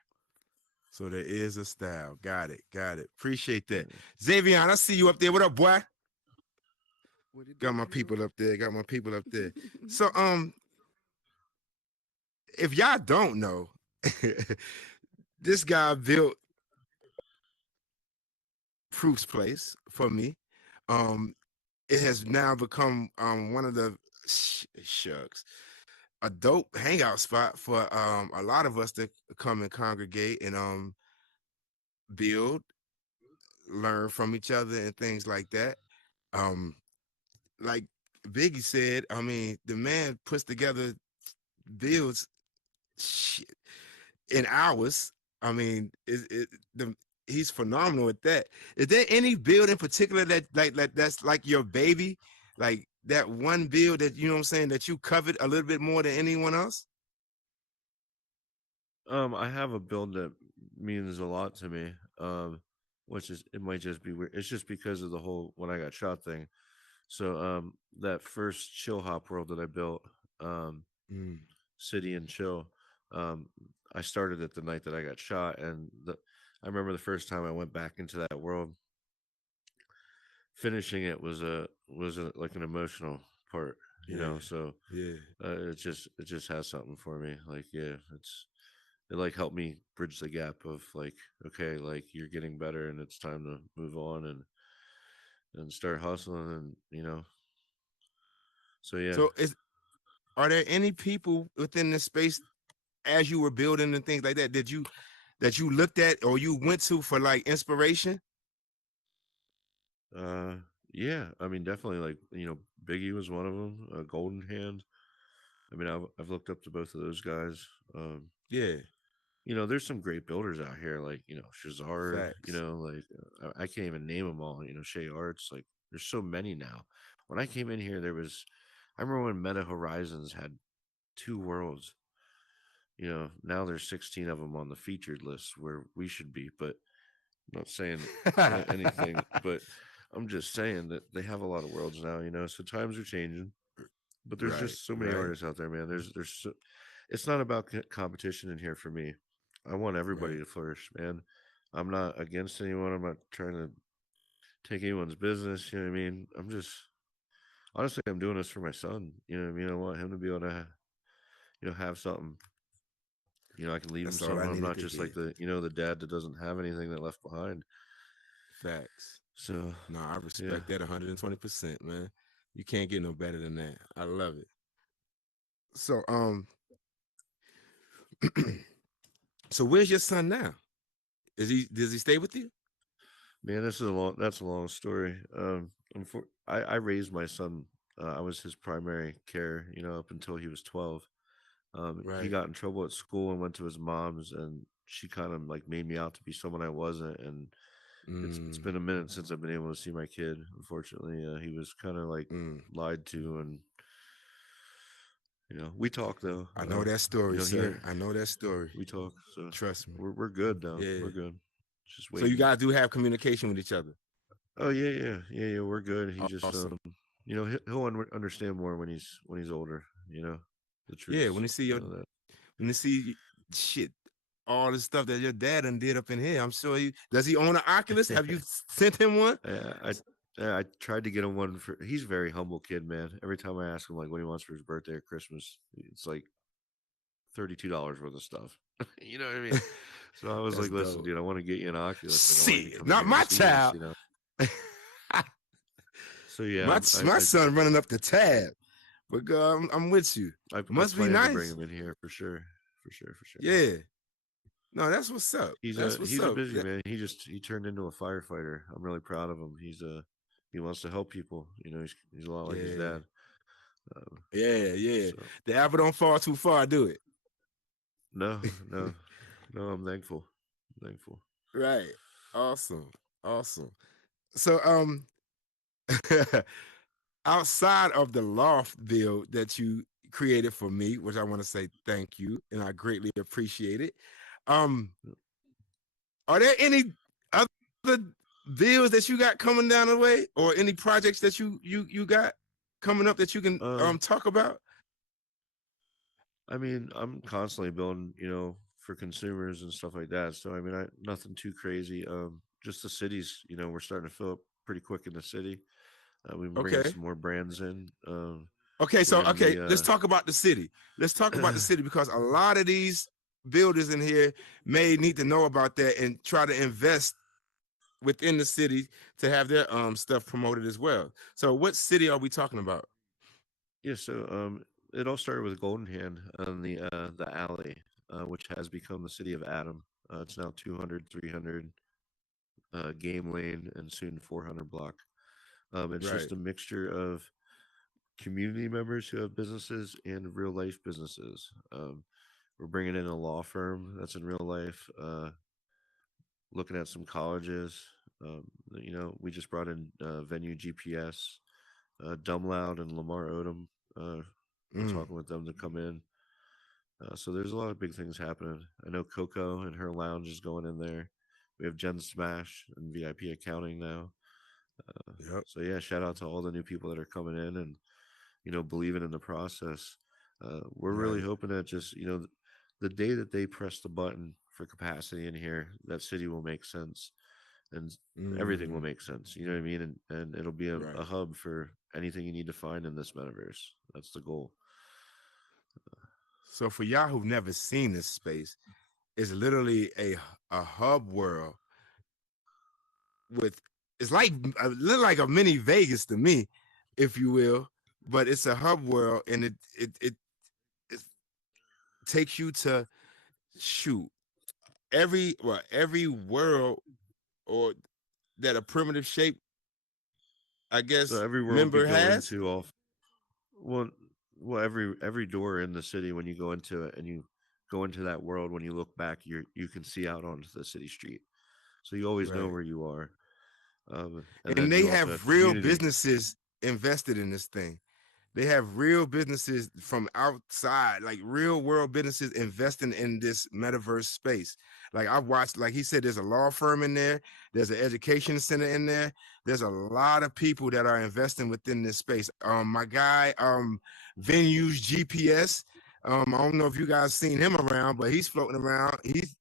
So there is a style. Got it. Got it. Appreciate that. Yeah. Xavier, I see you up there. What up, boy? What it Got do, my what it people do? up there. Got my people up there. So if y'all don't know, this guy built Proof's place for me. It has now become one of the shucks a dope hangout spot for a lot of us to come and congregate and build, learn from each other and things like that. Um, like Biggie said, I mean, the man puts together builds shit in hours. I mean, he's phenomenal at that. Is there any build in particular that that's like your baby? Like that one build that you know what I'm saying that you covered a little bit more than anyone else? I have a build that means a lot to me. Which is, it might just be weird. It's just because of the whole when I got shot thing. So that first chill hop world that I built, Mm, City and Chill, um, I started it the night that I got shot, and I remember the first time I went back into that world. Finishing it was like an emotional part, yeah, So yeah. it just has something for me. Like, yeah, it like helped me bridge the gap of like, okay, like you're getting better and it's time to move on and start hustling, and so yeah. So are there any people within the space as you were building and things like that that you looked at or you went to for like inspiration? uh yeah, I mean, definitely, like, Biggie was one of them, Golden Hand. I mean, I've looked up to both of those guys. Yeah, There's some great builders out here, like, Shazard, facts. like, I can't even name them all, Shea Arts, like, there's so many now. When I came in here, I remember when Meta Horizons had 2 worlds. Now there's 16 of them on the featured list where we should be, but not saying anything, but I'm just saying that they have a lot of worlds now, you know. So times are changing, but there's Right, just so many right, artists out there, man. It's not about competition in here for me. I want everybody right. to flourish, man. I'm not against anyone. I'm not trying to take anyone's business. You know what I mean? I'm just honestly, I'm doing this for my son. You know what I mean? I want him to be able to, have something. You know, I can leave him That's all I something. I'm needed not to just like hear. the dad that doesn't have anything that left behind. Facts. So No, I yeah, respect that 120%, man. You can't get no better than that. I love it. So, so where's your son now? Does he stay with you? man, that's a long story. I raised my son. I was his primary care, up until he was 12. He Right. got in trouble at school and went to his mom's, and she kind of like made me out to be someone I wasn't. And it's Mm, been a minute since I've been able to see my kid. Unfortunately, he was kind of like mm. lied to, and we talk though. I know that story, Here sir. I know that story. we talk, so Trust me. we're good though. Yeah. We're good. Just So you waiting. guys do have communication with each other. Oh yeah. We're good. He just Awesome. he'll understand more when he's older. The Yeah, truth. when you see That. when you see shit, all the stuff that your dad done did up in here, I'm sure does he own an Oculus? Have you sent him one? I tried to get him one for. He's a very humble kid, man. Every time I ask him like what he wants for his birthday or Christmas, it's like $32 worth of stuff. You know what I mean? So I was That's like, "Listen, dope. dude, I want to get you an Oculus. Like, I want you to Shit, come in not here and my see child. this." So yeah, my son running up the tab. But God, I'm with you. I Must be plan to bring nice. him in here for sure, for sure. Yeah. No, that's what's up. He's That's a what's he's a up. busy man. He turned into a firefighter. I'm really proud of him. He wants to help people. He's a lot like his Yeah. dad. Yeah. So, The apple don't fall too far, do it. no. I'm thankful. Right. Awesome. So outside of the loft build that you created for me, which I want to say thank you and I greatly appreciate it. Are there any other deals that you got coming down the way, or any projects that you got coming up that you can talk about? I mean, I'm constantly building, for consumers and stuff like that. So I mean, nothing too crazy. Just the cities, we're starting to fill up pretty quick in the city. We've been bringing Okay. some more brands in. Okay, so be, let's talk about the city. Let's talk about the city, because a lot of these builders in here may need to know about that and try to invest within the city to have their stuff promoted as well. So what city are we talking about? Yeah, so it all started with Golden Hand on the alley, which has become the city of Adam. It's now 200, 300 game lane, and soon 400 block. It's Right. just a mixture of community members who have businesses and real life businesses. We're bringing in a law firm that's in real life, looking at some colleges. We just brought in Venue GPS, Dumb Loud, and Lamar Odom. We're talking with them to come in. So there's a lot of big things happening. I know Coco and her lounge is going in there. We have Jen Smash and VIP accounting now. Yep. So yeah, shout out to all the new people that are coming in and believing in the process. We're really Right. hoping that just the day that they press the button for capacity in here, that city will make sense, and everything will make sense. You know what I mean? And it'll be a Right. hub for anything you need to find in this metaverse. That's the goal. So for y'all who've never seen this space, it's literally a hub world with, it's like a little like a mini Vegas to me, if you will, but it's a hub world, and it takes you to shoot every world or that a primitive shape, I guess, So every world member we go has. into, well, every door in the city, when you go into it and you go into that world, when you look back, you can see out onto the city street, so you always know Right. where you are. And And then they you also have have real community. businesses invested in this thing. They have real businesses from outside, like real world businesses investing in this metaverse space. Like I've watched, like he said, there's a law firm in there, there's an education center in there. There's a lot of people that are investing within this space. My guy, Venues GPS. I don't know if you guys seen him around, but he's floating around. He's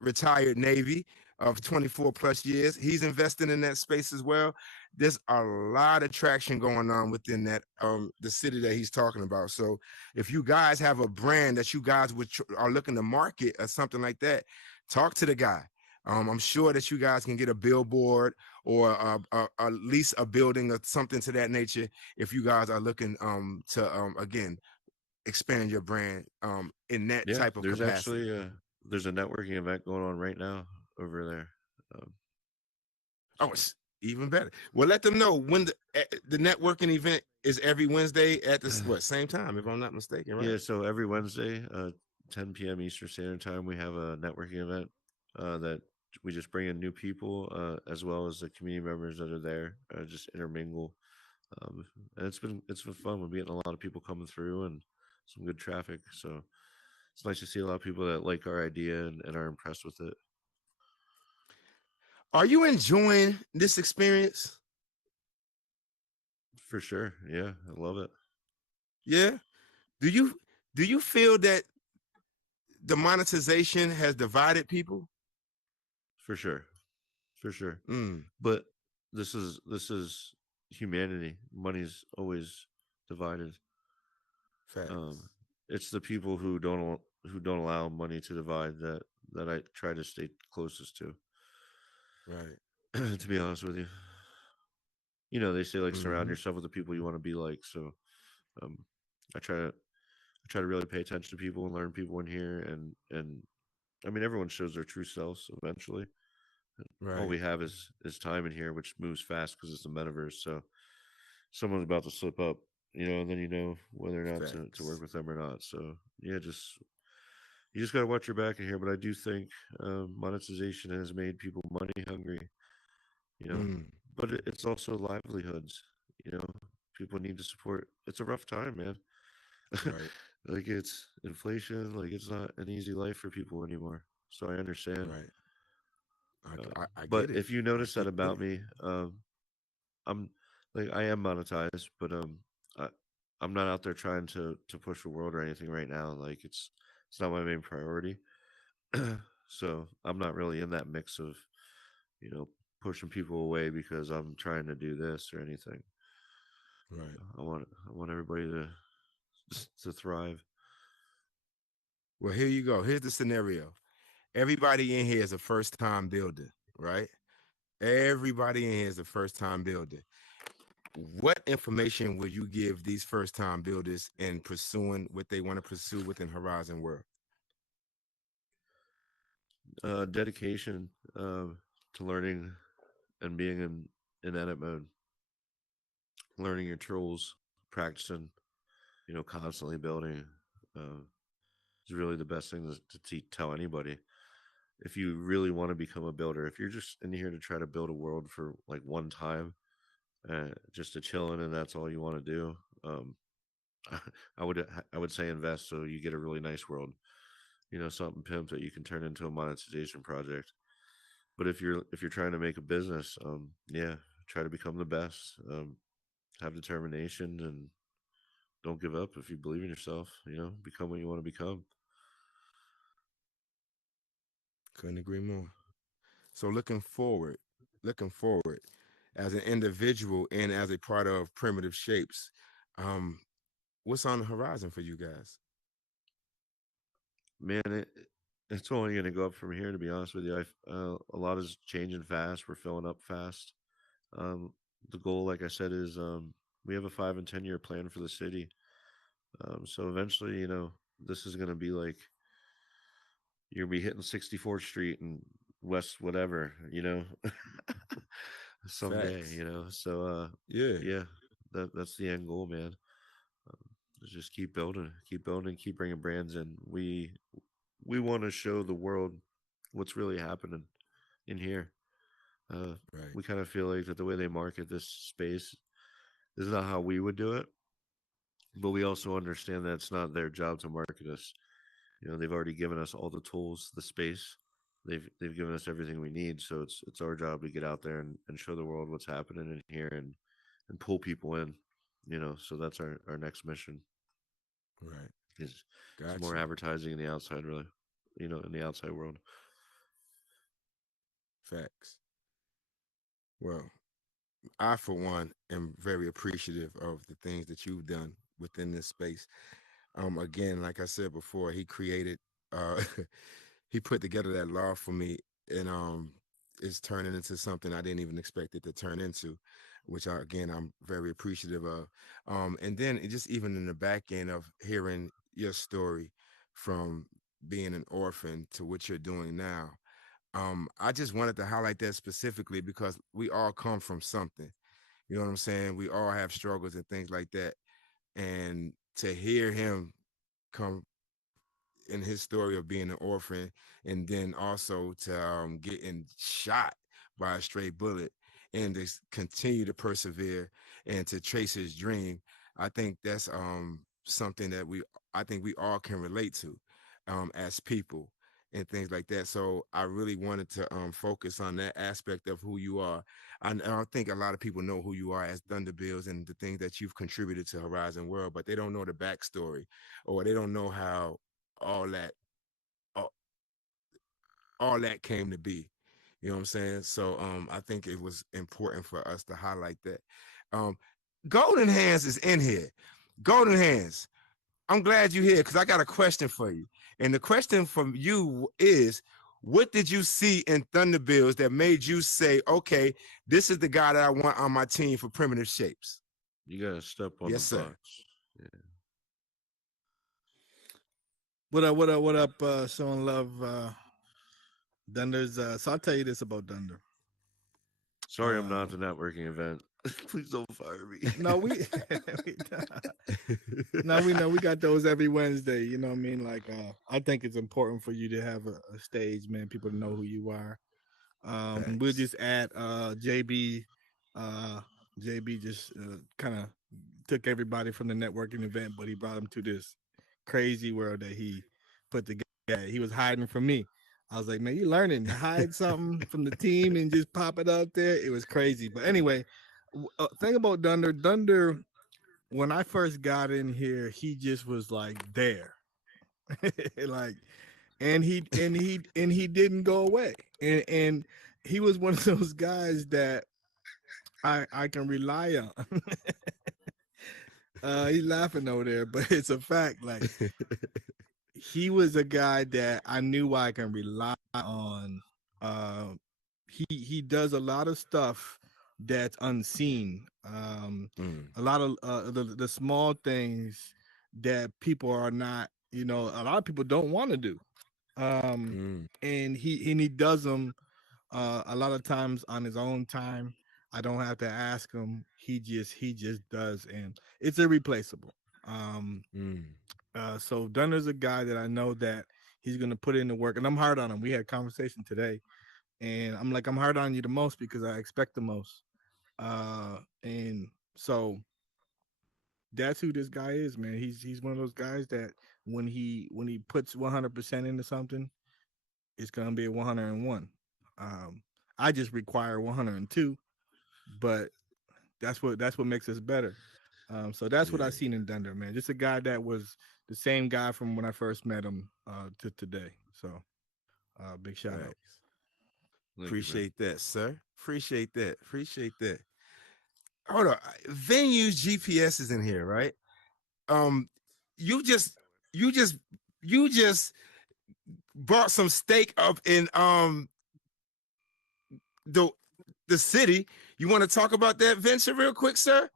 retired Navy of 24 plus years. He's investing in that space as well. There's a lot of traction going on within that the city that he's talking about. So if you guys have a brand that you guys are looking to market or something like that, talk to the guy. I'm sure that you guys can get a billboard or at least a building or something to that nature if you guys are looking to again expand your brand in that Yeah, type of there's capacity. actually there's a networking event going on right now over there. Oh, it's even better. Well, let them know when the networking event is every Wednesday at the same time, if I'm not mistaken, right? Yeah, so every Wednesday, 10 p.m. Eastern Standard Time, we have a networking event that we just bring in new people as well as the community members that are there, just intermingle. And it's been fun. We're getting a lot of people coming through and some good traffic. So it's nice to see a lot of people that like our idea and are impressed with it. Are you enjoying this experience? For sure. Yeah, I love it. Yeah. Do you feel that the monetization has divided people? For sure. For sure. Mm, But this is humanity. Money's always divided. facts. It's the people who don't allow money to divide that I try to stay closest to. Right. To be honest with you, they say like surround Mm-hmm. yourself with the people you want to be like. So um, I try to really pay attention to people and learn people in here, and I mean everyone shows their true selves eventually. All Right. we have is time in here, which moves fast because it's the metaverse. So someone's about to slip up, and then you know whether or not to work Facts. with them or not. So yeah, you just got to watch your back in here. But I do think monetization has made people money hungry, you know, Mm, but it's also livelihoods, you know, people need to support. It's a rough time, man. right. Like it's inflation, like it's not an easy life for people anymore. So I understand. Right. I But get it. if you I notice that get about it. me, I'm like I am monetized, but I, I'm not out there trying to push the world or anything right now. Like it's not my main priority. So I'm not really in that mix of you know pushing people away because I'm trying to do this or anything. Right. I want everybody to thrive. Well, here you go. Here's the scenario. Everybody in here is a first time builder, right? Everybody in here is a first time builder. What information would you give these first time builders in pursuing what they want to pursue within Horizon World? Dedication to learning and being in edit mode, learning your tools, practicing, constantly building. Uh, is really the best thing to tell anybody. If you really want to become a builder, if you're just in here to try to build a world for like one time, just to chill in, and that's all you want to do, I would say invest so you get a really nice world. Something pimp that you can turn into a monetization project. But if you're trying to make a business, yeah, try to become the best. Have determination and don't give up. If you believe in yourself, become what you want to become. Couldn't agree more. So looking forward as an individual and as a part of Primitive Shapes, um, what's on the horizon for you guys? Man, it's only going to go up from here. To be honest with you, a lot is changing fast. We're filling up fast. Um, the goal, like I said, is we have a 5 and 10 year plan for the city. So eventually, this is going to be like you're gonna be hitting 64th Street and West whatever, someday, Facts. So Yeah. yeah, that's the end goal, man. Just keep building, keep bringing brands in. We want to show the world what's really happening in here. Uh, Right. we kind of feel like that the way they market this space this is not how we would do it. But we also understand that it's not their job to market us. You know, they've already given us all the tools, the space. They've given us everything we need. So it's our job to get out there and show the world what's happening in here and pull people in. You know, so that's our next mission Right. is more Gotcha. advertising in the outside, really. You know, in the outside world. Facts. Well, I, for one, am very appreciative of the things that you've done within this space. Again, like I said before, he created, uh, he put together that law for me, and it's turning into something I didn't even expect it to turn into, which again, I'm very appreciative of. And then just even in the back end of hearing your story from being an orphan to what you're doing now. I just wanted to highlight that specifically because we all come from something. You know what I'm saying? We all have struggles and things like that. And to hear him come in his story of being an orphan and then also to getting shot by a stray bullet and to continue to persevere and to trace his dream, I think that's something that I think we all can relate to as people and things like that. So I really wanted to focus on that aspect of who you are. I don't think a lot of people know who you are as DunderBuildz and the things that you've contributed to Horizon World, but they don't know the backstory, or they don't know how all that all, all that came to be. You know what I'm saying? So I think it was important for us to highlight that. Um Golden Hands is in here. Golden Hands, I'm glad you're here because I got a question for you. And the question from you is, what did you see in DunderBuildz that made you say, okay, this is the guy that I want on my team for Primitive Shapes? You gotta step on Yes, the sir. box. Yeah. What up? What up? What up? Showing love, Dunder's. So I'll tell you this about Dunder. Sorry, I'm not at the networking event. Please don't fire me. No, we, no, we know we got those every Wednesday. You know what I mean? Like, I think it's important for you to have a stage, man. People to know who you are. We'll just add JB. JB just kind of took everybody from the networking event, but he brought them to this crazy world that he put together. He was hiding from me. I was like, man, you learning to hide something from the team and just pop it out there. It was crazy. But anyway, thing about Dunder, when I first got in here, he just was like there. Like, and he didn't go away. And he was one of those guys that I can rely on. He's laughing over there, but it's a fact. Like, he was a guy that I knew I can rely on. He does a lot of stuff that's unseen. A lot of the small things that people are not, a lot of people don't want to do. And he does them a lot of times on his own time. I don't have to ask him. He just does, and it's irreplaceable. So Dunner's a guy that I know that he's gonna put in the work, and I'm hard on him. We had a conversation today, and I'm like, I'm hard on you the most because I expect the most. And so that's who this guy is, man. He's one of those guys that when he puts 100% into something, it's gonna be a 101. I just require 102, but that's what makes us better. So that's what I seen in Dunder, man. Just a guy that was the same guy from when I first met him to today. So big shout out. Appreciate that, sir. Appreciate that. Appreciate that. Hold on. Venues GPS is in here, right? You just you just you just brought some steak up in the city. You want to talk about that venture real quick, sir?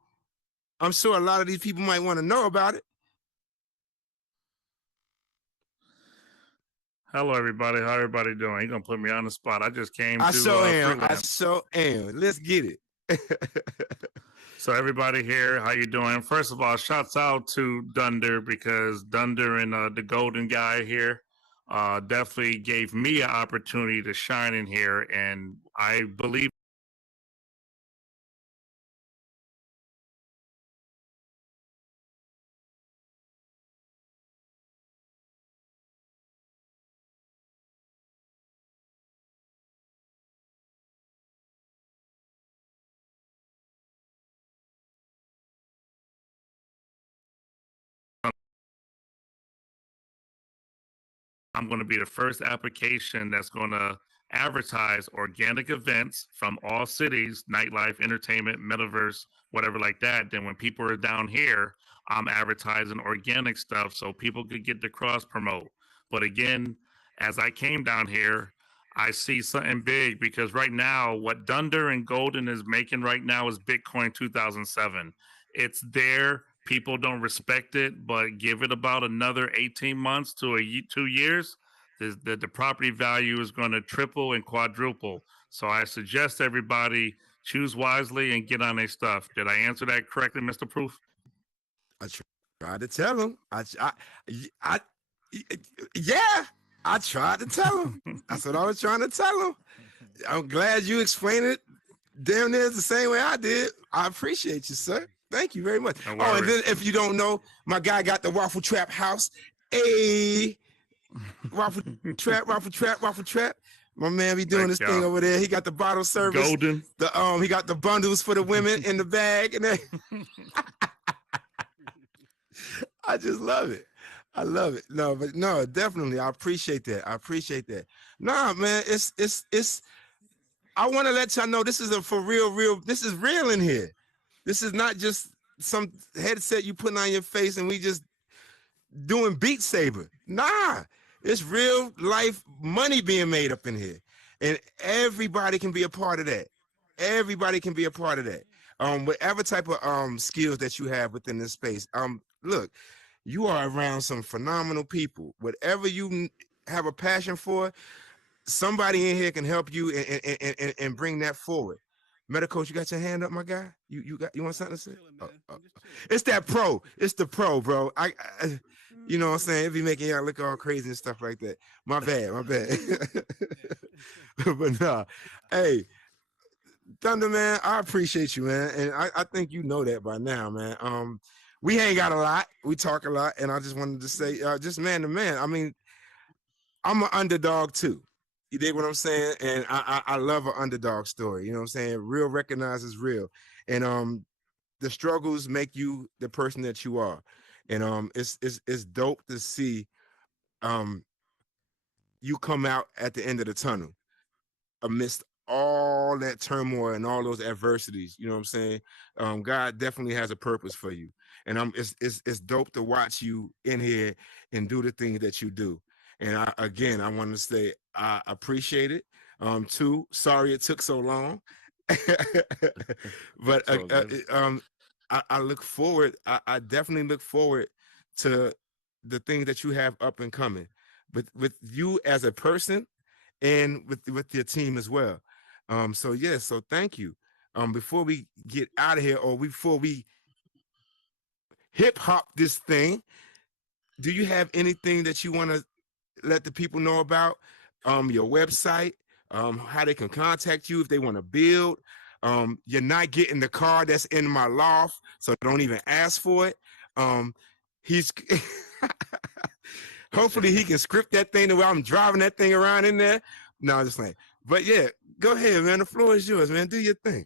I'm sure a lot of these people might want to know about it. Hello, everybody. How everybody doing? You're gonna put me on the spot. I just came I to sure am. I freelance. sure am. Let's get it. So everybody here, how you doing? First of all, shouts out to Dunder because Dunder and the Golden guy here definitely gave me an opportunity to shine in here, and I believe I'm going to be the first application that's going to advertise organic events from all cities, nightlife, entertainment, metaverse, whatever like that. Then when people are down here, I'm advertising organic stuff so people could get to cross promote. But again, as I came down here, I see something big because right now, what Dunder and Golden is making right now is Bitcoin 2007. It's there. People don't respect it, but give it about another 18 months to 2 years, the property value is going to triple and quadruple. So I suggest everybody choose wisely and get on their stuff. Did I answer that correctly, Mr. Proof? I tried to tell him. I yeah, I tried to tell him. That's what I was trying to tell him. I'm glad you explained it damn near the same way I did. I appreciate you, sir. Thank you very much. No Oh, and worries. then if you don't know, my guy got the Waffle Trap house. Hey, Waffle Trap. My man be doing Thanks, this thing y'all. over there. He got the bottle service. Golden. He got the bundles for the women in the bag, and I just love it. I love it. No, definitely. I appreciate that. Nah, man, it's. I want to let y'all know this is a for real. This is real in here. This is not just some headset you putting on your face and we just doing Beat Saber. Nah, it's real life money being made up in here, and everybody can be a part of that. Whatever type of skills that you have within this space. Look, you are around some phenomenal people. Whatever you have a passion for, somebody in here can help you and bring that forward. Medicoach, you got your hand up, my guy? You want something to say? It's that pro. It's the pro, bro. I you know what I'm saying? It be making y'all look all crazy and stuff like that. My bad. But nah, hey, Thunder, man, I appreciate you, man. And I think you know that by now, man. We ain't got a lot. We talk a lot. And I just wanted to say, just man to man, I mean, I'm an underdog too. You dig what I'm saying? And I love an underdog story. You know what I'm saying? Real recognizes real. And the struggles make you the person that you are. And it's dope to see you come out at the end of the tunnel amidst all that turmoil and all those adversities. You know what I'm saying? God definitely has a purpose for you. And it's dope to watch you in here and do the things that you do. And I want to say I appreciate it. Too, sorry it took so long. But I look forward. I definitely look forward to the things that you have up and coming, with you as a person and with your team as well. So thank you. Before we get out of here, or before we hip hop this thing, do you have anything that you want to let the people know about? Your website, how they can contact you if they want to build. You're not getting the car that's in my loft, so don't even ask for it. He's hopefully he can script that thing the way I'm driving that thing around in there. No, I'm just saying. But yeah, go ahead, man. The floor is yours, man. Do your thing.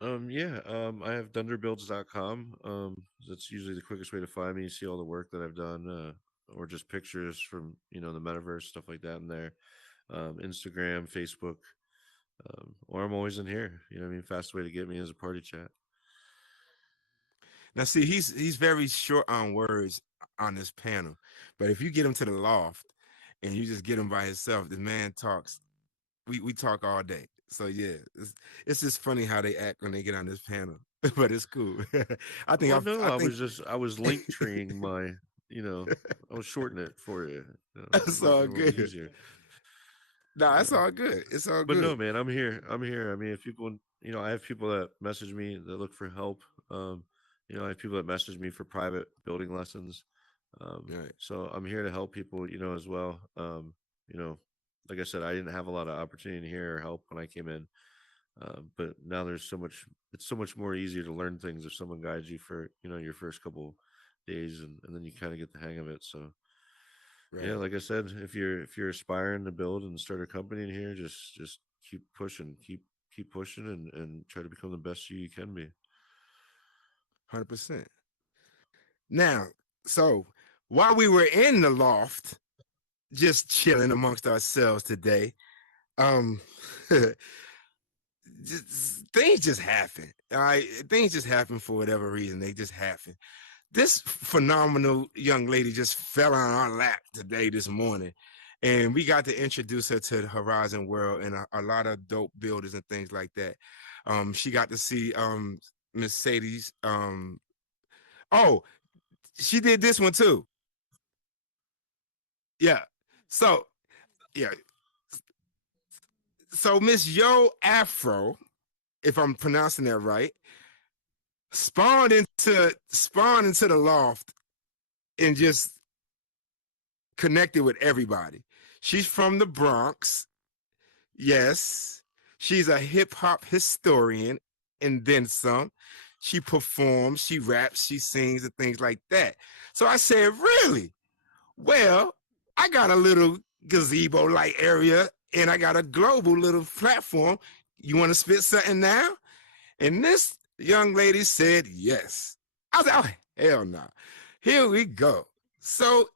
I have DunderBuildz.com. That's usually the quickest way to find me. You see all the work that I've done, or just pictures from the metaverse, stuff like that in there. Instagram, Facebook, or I'm always in here. You know what I mean? Fast way to get me is a party chat. Now, see, he's very short on words on this panel, but if you get him to the loft and you just get him by himself, the man talks. We talk all day. So yeah, it's just funny how they act when they get on this panel, but it's cool. I think I was link treeing my, I was shortening it for you. That's all good. Easier. No, that's all good. It's all but good. No, man, I'm here. I mean, if people, I have people that message me that look for help. I have people that message me for private building lessons. Right. So I'm here to help people, as well. Like I said, I didn't have a lot of opportunity here or help when I came in. But now it's so much more easier to learn things if someone guides you for, your first couple days and then you kind of get the hang of it. So right. Yeah, like I said, if you're aspiring to build and start a company in here, just keep pushing, keep pushing and try to become the best you can be. 100%. Now, so while we were in the loft, just chilling amongst ourselves today. Um, things just happen. All right, things just happen for whatever reason. They just happen. This phenomenal young lady just fell on our lap today, this morning, and we got to introduce her to the Horizon world and a lot of dope builders and things like that. She got to see Miss Sadie's. Oh, she did this one too. Yeah. So yeah. So Miss Yo Afro, if I'm pronouncing that right, spawned into the loft and just connected with everybody. She's from the Bronx. Yes. She's a hip hop historian and then some. She performs, she raps, she sings, and things like that. So I said, really? Well, I got a little gazebo like area and I got a global little platform. You want to spit something now? And this young lady said yes. I was like, oh, hell no. Here we go. So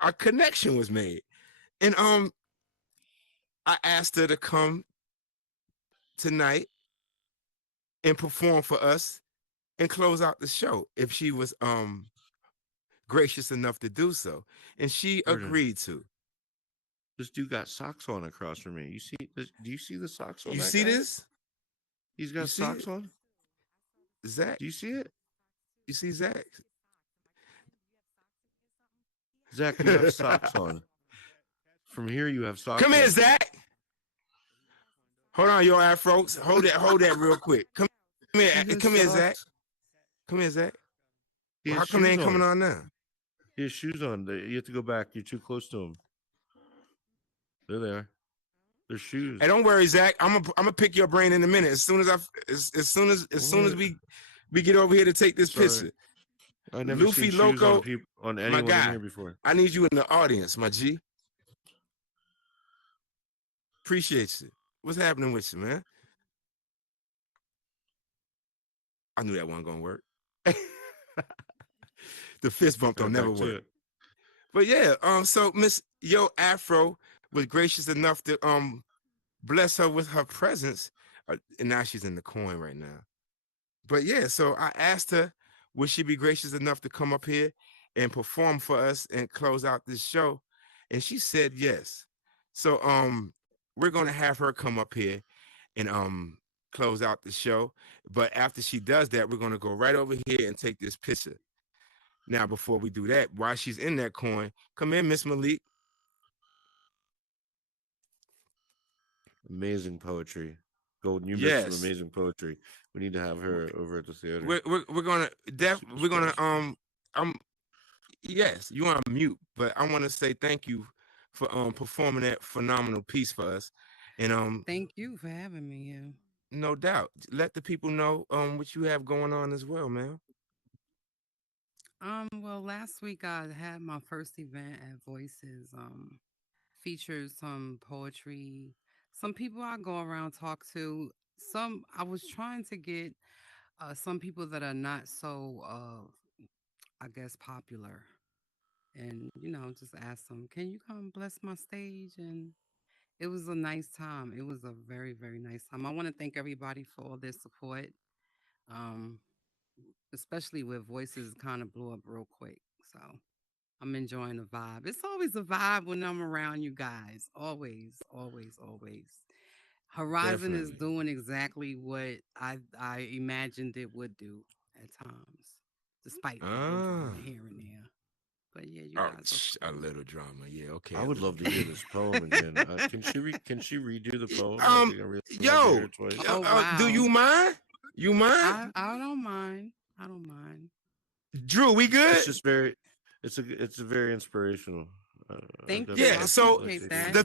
a connection was made. And I asked her to come tonight and perform for us and close out the show if she was gracious enough to do so. And she agreed to. This dude got socks on across from me. You see this? Do you see the socks on? You that see guy? this? He's got socks on. Zach, do you see it? You see Zach? Zach, you have socks on. From here, you have socks. Come on. here, Zach. Hold on, Yo Afro. Hold that real quick. Come here, Zach. Come here, Zach. Well, how come they ain't coming on now? He has shoes on. You have to go back. You're too close to him. There they are. They're shoes. Hey, don't worry, Zach. I'm gonna pick your brain in a minute. As soon as we get over here to take this picture. I never Luffy seen Loco, shoes on anyone in here before. I need you in the audience, my G. Appreciate you. What's happening with you, man? I knew that wasn't gonna work. The fist bump don't never work. But yeah, so Miss Yo Afro was gracious enough to bless her with her presence, and now she's in the coin right now. But yeah, so I asked her, would she be gracious enough to come up here and perform for us and close out this show? And she said yes. So we're gonna have her come up here and close out the show. But after she does that, we're gonna go right over here and take this picture. Now, before we do that, while she's in that coin, come in, Miss Malik. Amazing poetry. Golden, you mixed some amazing poetry. We need to have her over at the theater. We're gonna yes, you on mute, but I want to say thank you for performing that phenomenal piece for us. And thank you for having me here. No doubt. Let the people know what you have going on as well, man. Well, last week I had my first event at Voices. Featured some poetry, some people I go around talk to. I was trying to get some people that are not so I guess popular, and just ask them, can you come bless my stage? And it was a nice time. It was a very, very nice time. I want to thank everybody for all their support. Especially with Voices kind of blew up real quick. So I'm enjoying the vibe. It's always a vibe when I'm around you guys. Always, always, always. Horizon Definitely. is doing exactly what I imagined it would do at times, despite a little drama here and there. But yeah, you guys a little drama. Yeah, okay. I would love to hear this poem again. Can she redo the poem? Wow. Do you mind? You mind? I don't mind. I don't mind. Drew, we good? It's just very, it's a very inspirational. Thank you. Yeah. So the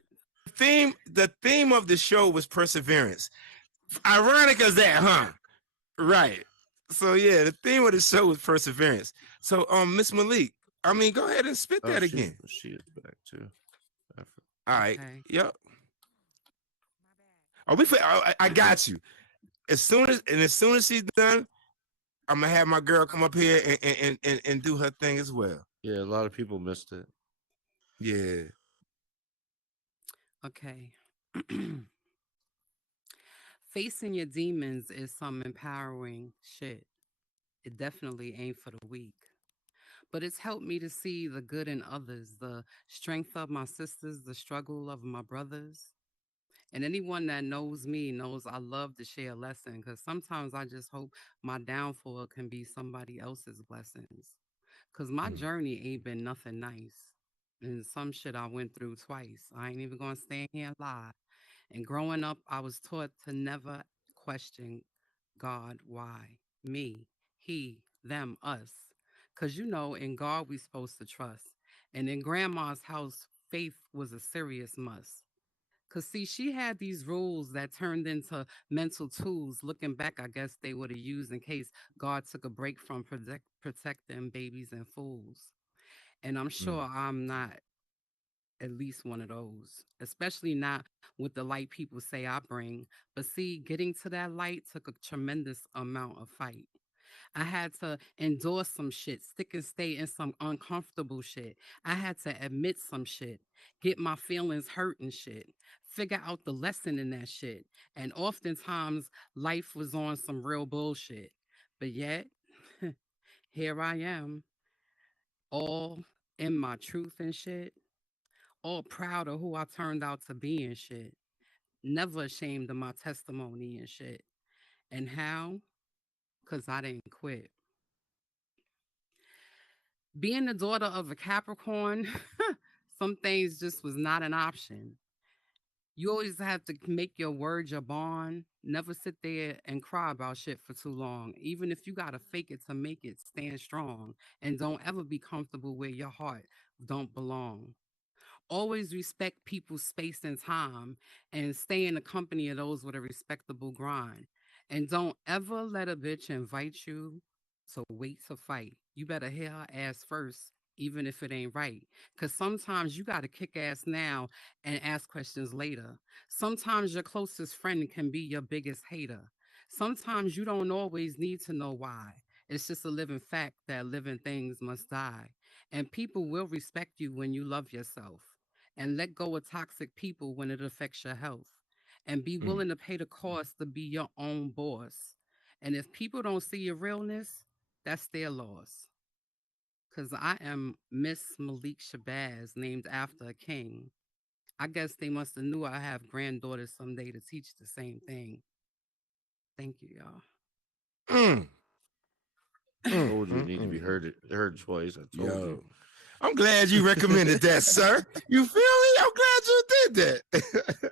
theme of the show was perseverance. Ironic as that, huh? Right. So yeah, the theme of the show was perseverance. So Miss Malik, I mean, go ahead and spit that again. She is back too. All right. Okay. Yep. I got you. As soon as she's done, I'm gonna have my girl come up here and do her thing as well. Yeah, a lot of people missed it. Yeah. Okay. Facing your demons is some empowering shit. It definitely ain't for the weak. But it's helped me to see the good in others, the strength of my sisters, the struggle of my brothers. And anyone that knows me knows I love to share a lesson because sometimes I just hope my downfall can be somebody else's blessings. Because my Mm. journey ain't been nothing nice. And some shit I went through twice. I ain't even gonna stand here and lie. And growing up, I was taught to never question God, why? Me, he, them, us. Because you know, in God we supposed to trust. And in grandma's house, faith was a serious must. Because, see, she had these rules that turned into mental tools. Looking back, I guess they would have used in case God took a break from protecting babies and fools. And I'm sure Mm. I'm not at least one of those, especially not with the light people say I bring. But see, getting to that light took a tremendous amount of fight. I had to endure some shit, stick and stay in some uncomfortable shit. I had to admit some shit, get my feelings hurt and shit, figure out the lesson in that shit. And oftentimes, life was on some real bullshit. But yet, here I am, all in my truth and shit, all proud of who I turned out to be and shit. Never ashamed of my testimony and shit. And how? Because I didn't quit. Being the daughter of a Capricorn, some things just was not an option. You always have to make your word your bond. Never sit there and cry about shit for too long. Even if you got to fake it to make it, stand strong. And don't ever be comfortable where your heart don't belong. Always respect people's space and time and stay in the company of those with a respectable grind. And don't ever let a bitch invite you to wait to fight. You better hear her ass first, even if it ain't right. Because sometimes you got to kick ass now and ask questions later. Sometimes your closest friend can be your biggest hater. Sometimes you don't always need to know why. It's just a living fact that living things must die. And people will respect you when you love yourself and let go of toxic people when it affects your health and be Mm. willing to pay the cost to be your own boss. And if people don't see your realness, that's their loss. Because I am Miss Malik Shabazz, named after a king. I guess they must have knew I have granddaughters someday to teach the same thing. Thank you, y'all. Mm. Mm. Told you it need to be Mm. heard twice. I told you. Yo, I'm glad you recommended that, sir. You feel me? I'm glad you did that.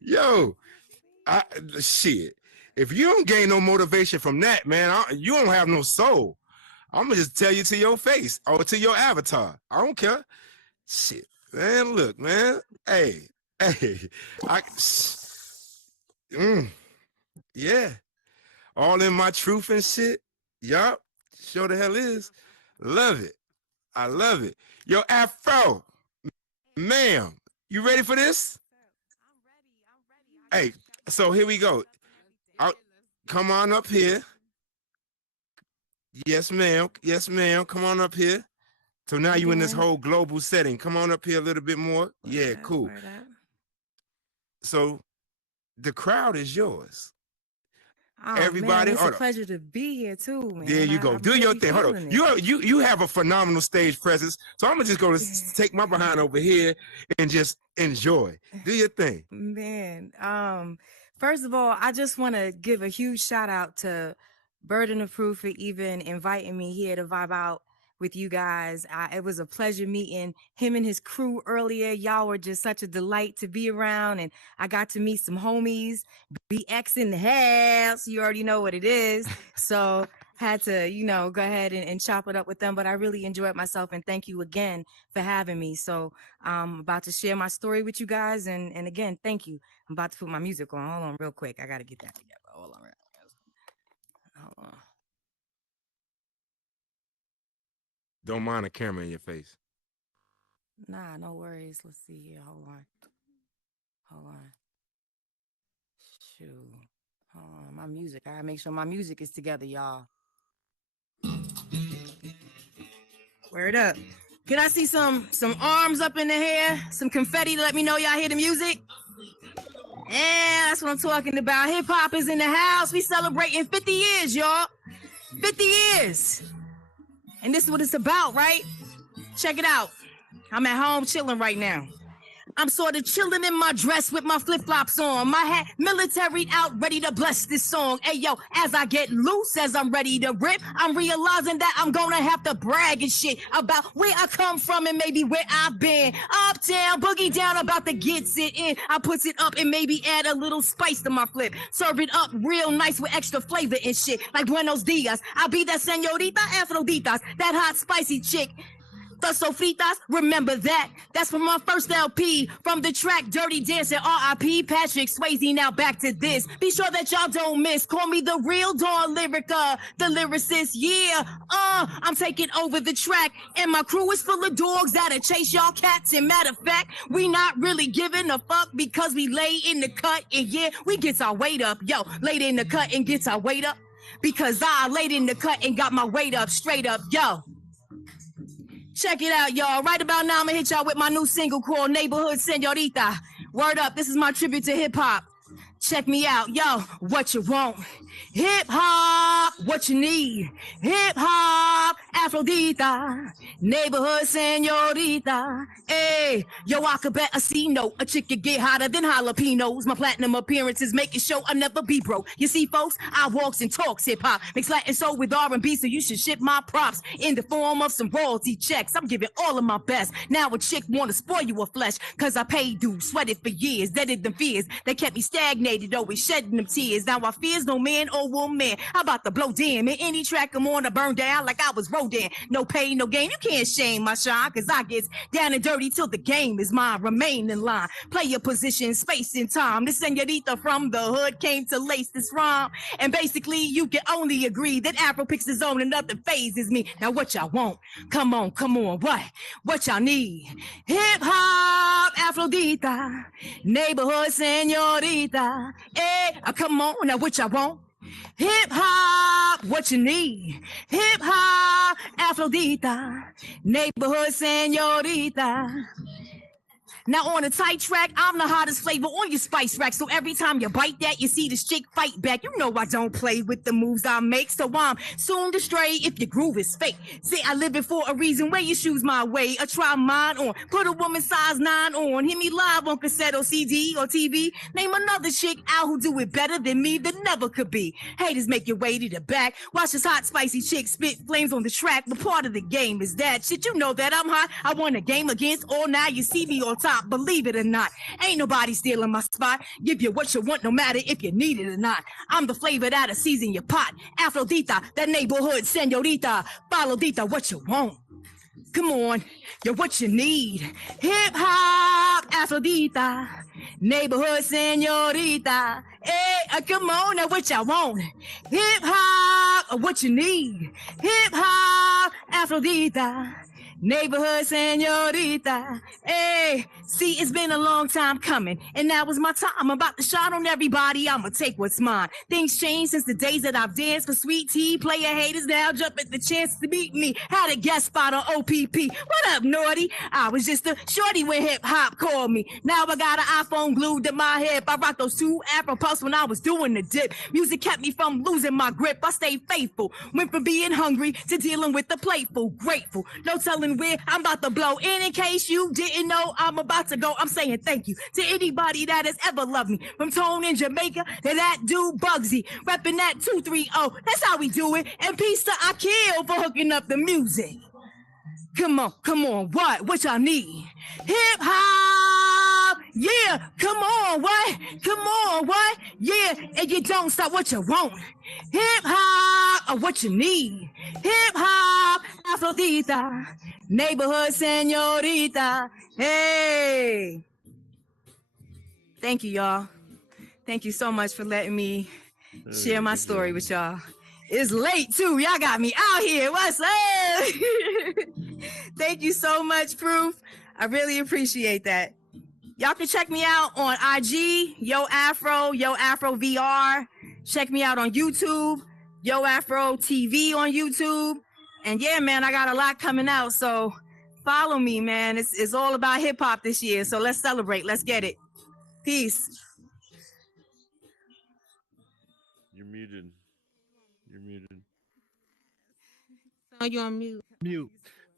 Yo, shit. If you don't gain no motivation from that, man, you don't have no soul. I'm gonna just tell you to your face or to your avatar. I don't care. Shit, man. Look, man. Hey, hey. I. Mm, yeah. All in my truth and shit. Yup. Sure the hell is. Love it. I love it. Yo, Afro, ma'am, you ready for this? Hey, so here we go. Come on up here. Yes, ma'am. Yes, ma'am. Come on up here. So now you in this whole global setting. Come on up here a little bit more. Yeah, cool. So the crowd is yours. Oh Everybody, man, it's a hold on. pleasure to be here too, man. There you go. I'm Do your really thing. Hold on. feeling it. You have a phenomenal stage presence. So I'm gonna just go to take my behind over here and just enjoy. Do your thing. Man, first of all, I just want to give a huge shout out to Burden of Proof for even inviting me here to vibe out with you guys. It was a pleasure meeting him and his crew earlier. Y'all were just such a delight to be around, and I got to meet some homies. BX in the house, you already know what it is. So had to, go ahead and chop it up with them. But I really enjoyed myself, and thank you again for having me. So I'm about to share my story with you guys. And again, thank you. I'm about to put my music on. Hold on real quick. I got to get that together. Hold on. Hold on. Don't mind a camera in your face. Nah, no worries. Let's see here. Hold on. Shoot. Hold on. My music. I gotta make sure my music is together, y'all. Word up. Can I see some arms up in the air? Some confetti to let me know y'all hear the music? Yeah, that's what I'm talking about. Hip hop is in the house. We celebrating 50 years, y'all. 50 years. And this is what it's about, right? Check it out. I'm at home chilling right now. I'm sort of chilling in my dress with my flip-flops on. My hat military out, ready to bless this song. Hey, yo, as I get loose, as I'm ready to rip, I'm realizing that I'm gonna have to brag and shit about where I come from and maybe where I've been. Uptown, boogie down, about to get it in. I put it up and maybe add a little spice to my flip. Serve it up real nice with extra flavor and shit, like Buenos Dias. I'll be that señorita Afroditas, that hot spicy chick. The Sofritas, remember that. That's from my first LP. From the track Dirty Dancing, R.I.P. Patrick Swayze. Now back to this. Be sure that y'all don't miss. Call me the real Dawn Lyrica, the lyricist. Yeah, I'm taking over the track. And my crew is full of dogs that'll chase y'all cats. And matter of fact, we not really giving a fuck because we lay in the cut. And yeah, we gets our weight up. Yo, laid in the cut and gets our weight up. Because I laid in the cut and got my weight up straight up. Yo. Check it out, y'all. Right about now, I'm gonna hit y'all with my new single called Neighborhood Señorita. Word up, this is my tribute to hip-hop. Check me out, yo, what you want? Hip-hop, what you need? Hip-hop, Aphrodita, Neighborhood Señorita. Hey, yo, I could bet a C-note. A chick could get hotter than jalapenos. My platinum appearances making sure I never be broke. You see, folks, I walks and talks hip-hop. Mix Latin soul with R&B, so you should ship my props in the form of some royalty checks. I'm giving all of my best. Now a chick wanna spoil you a flesh, cause I paid dues, sweated for years, deaded them fears that kept me stagnated, always shedding them tears. Now I fears no man or woman. I'm about to blow damn in any track I'm on to burn down like I was Rodin. No pain, no gain. You can't shame my shine, cause I get down and dirty till the game is mine. Remain in line. Play your position, space and time. This señorita from the hood came to lace this rhyme. And basically, you can only agree that Afro picks his own and nothing phases me. Now what y'all want? Come on, what? What y'all need? Hip hop, Aphrodita, Neighborhood Señorita. Hey, come on, now what y'all want? Hip hop, what you need? Hip hop, Aphrodita, Neighborhood Señorita. Now on a tight track, I'm the hottest flavor on your spice rack. So every time you bite that, you see this chick fight back. You know I don't play with the moves I make, so I'm soon to stray if your groove is fake. See, I live it for a reason. Wear your shoes my way, or try mine on. Put a woman size 9 on. Hear me live on cassette or CD or TV. Name another chick out who do it better than me that never could be. Haters make your way to the back. Watch this hot spicy chick spit flames on the track. But part of the game is that shit. You know that I'm hot. I won a game against all. Now you see me on top. Believe it or not, ain't nobody stealing my spot. Give you what you want, no matter if you need it or not. I'm the flavor that'll season your pot. Aphrodita, that neighborhood señorita. Follow-dita, what you want? Come on, you're what you need. Hip hop, Aphrodita, Neighborhood Señorita. Hey, come on, now what y'all want? Hip hop, what you need? Hip hop, Aphrodita, Neighborhood Señorita. Hey, see, it's been a long time coming, and now is my time. I'm about to shine on everybody. I'ma take what's mine. Things changed since the days that I've danced for sweet tea. Player haters now jump at the chance to meet me. Had a guest spot on OPP. What up, naughty? I was just a shorty when hip hop called me. Now I got an iPhone glued to my hip. I rocked those 2 Afro puffs when I was doing the dip. Music kept me from losing my grip. I stayed faithful. Went from being hungry to dealing with the playful. Grateful. No telling where I'm about to blow. And in case you didn't know, I'm about to go. I'm saying thank you to anybody that has ever loved me. From Tone in Jamaica to that dude Bugsy. Repping that 230. That's how we do it. And peace to Akil for hooking up the music. Come on, what y'all need? Hip hop, yeah, come on, what? Yeah, and you don't stop what you want. Hip hop, what you need. Hip hop, Aphrodita, Neighborhood Señorita. Hey. Thank you, y'all. Thank you so much for letting me share my story with y'all. It's late too. Y'all got me out here. What's up? Thank you so much, Proof. I really appreciate that. Y'all can check me out on IG, Yo Afro VR. Check me out on YouTube, Yo Afro TV on YouTube. And yeah, man, I got a lot coming out. So follow me, man. It's all about hip hop this year. So let's celebrate. Let's get it. Peace. You're muted. You're muted. So you're on mute. Mute.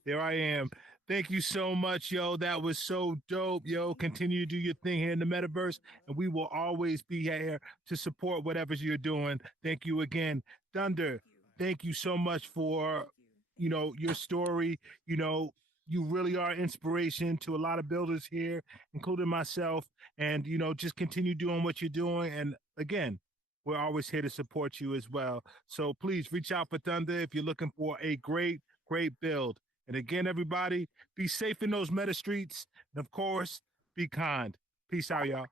There I am. Thank you so much, yo. That was so dope, yo. Continue to do your thing here in the metaverse, and we will always be here to support whatever you're doing. Thank you again, Dunder. Thank you so much for, your story. You really are inspiration to a lot of builders here, including myself. And just continue doing what you're doing. And again, we're always here to support you as well. So please reach out for Thunder if you're looking for a great build. And again, everybody, be safe in those meta streets. And of course, be kind. Peace out, y'all.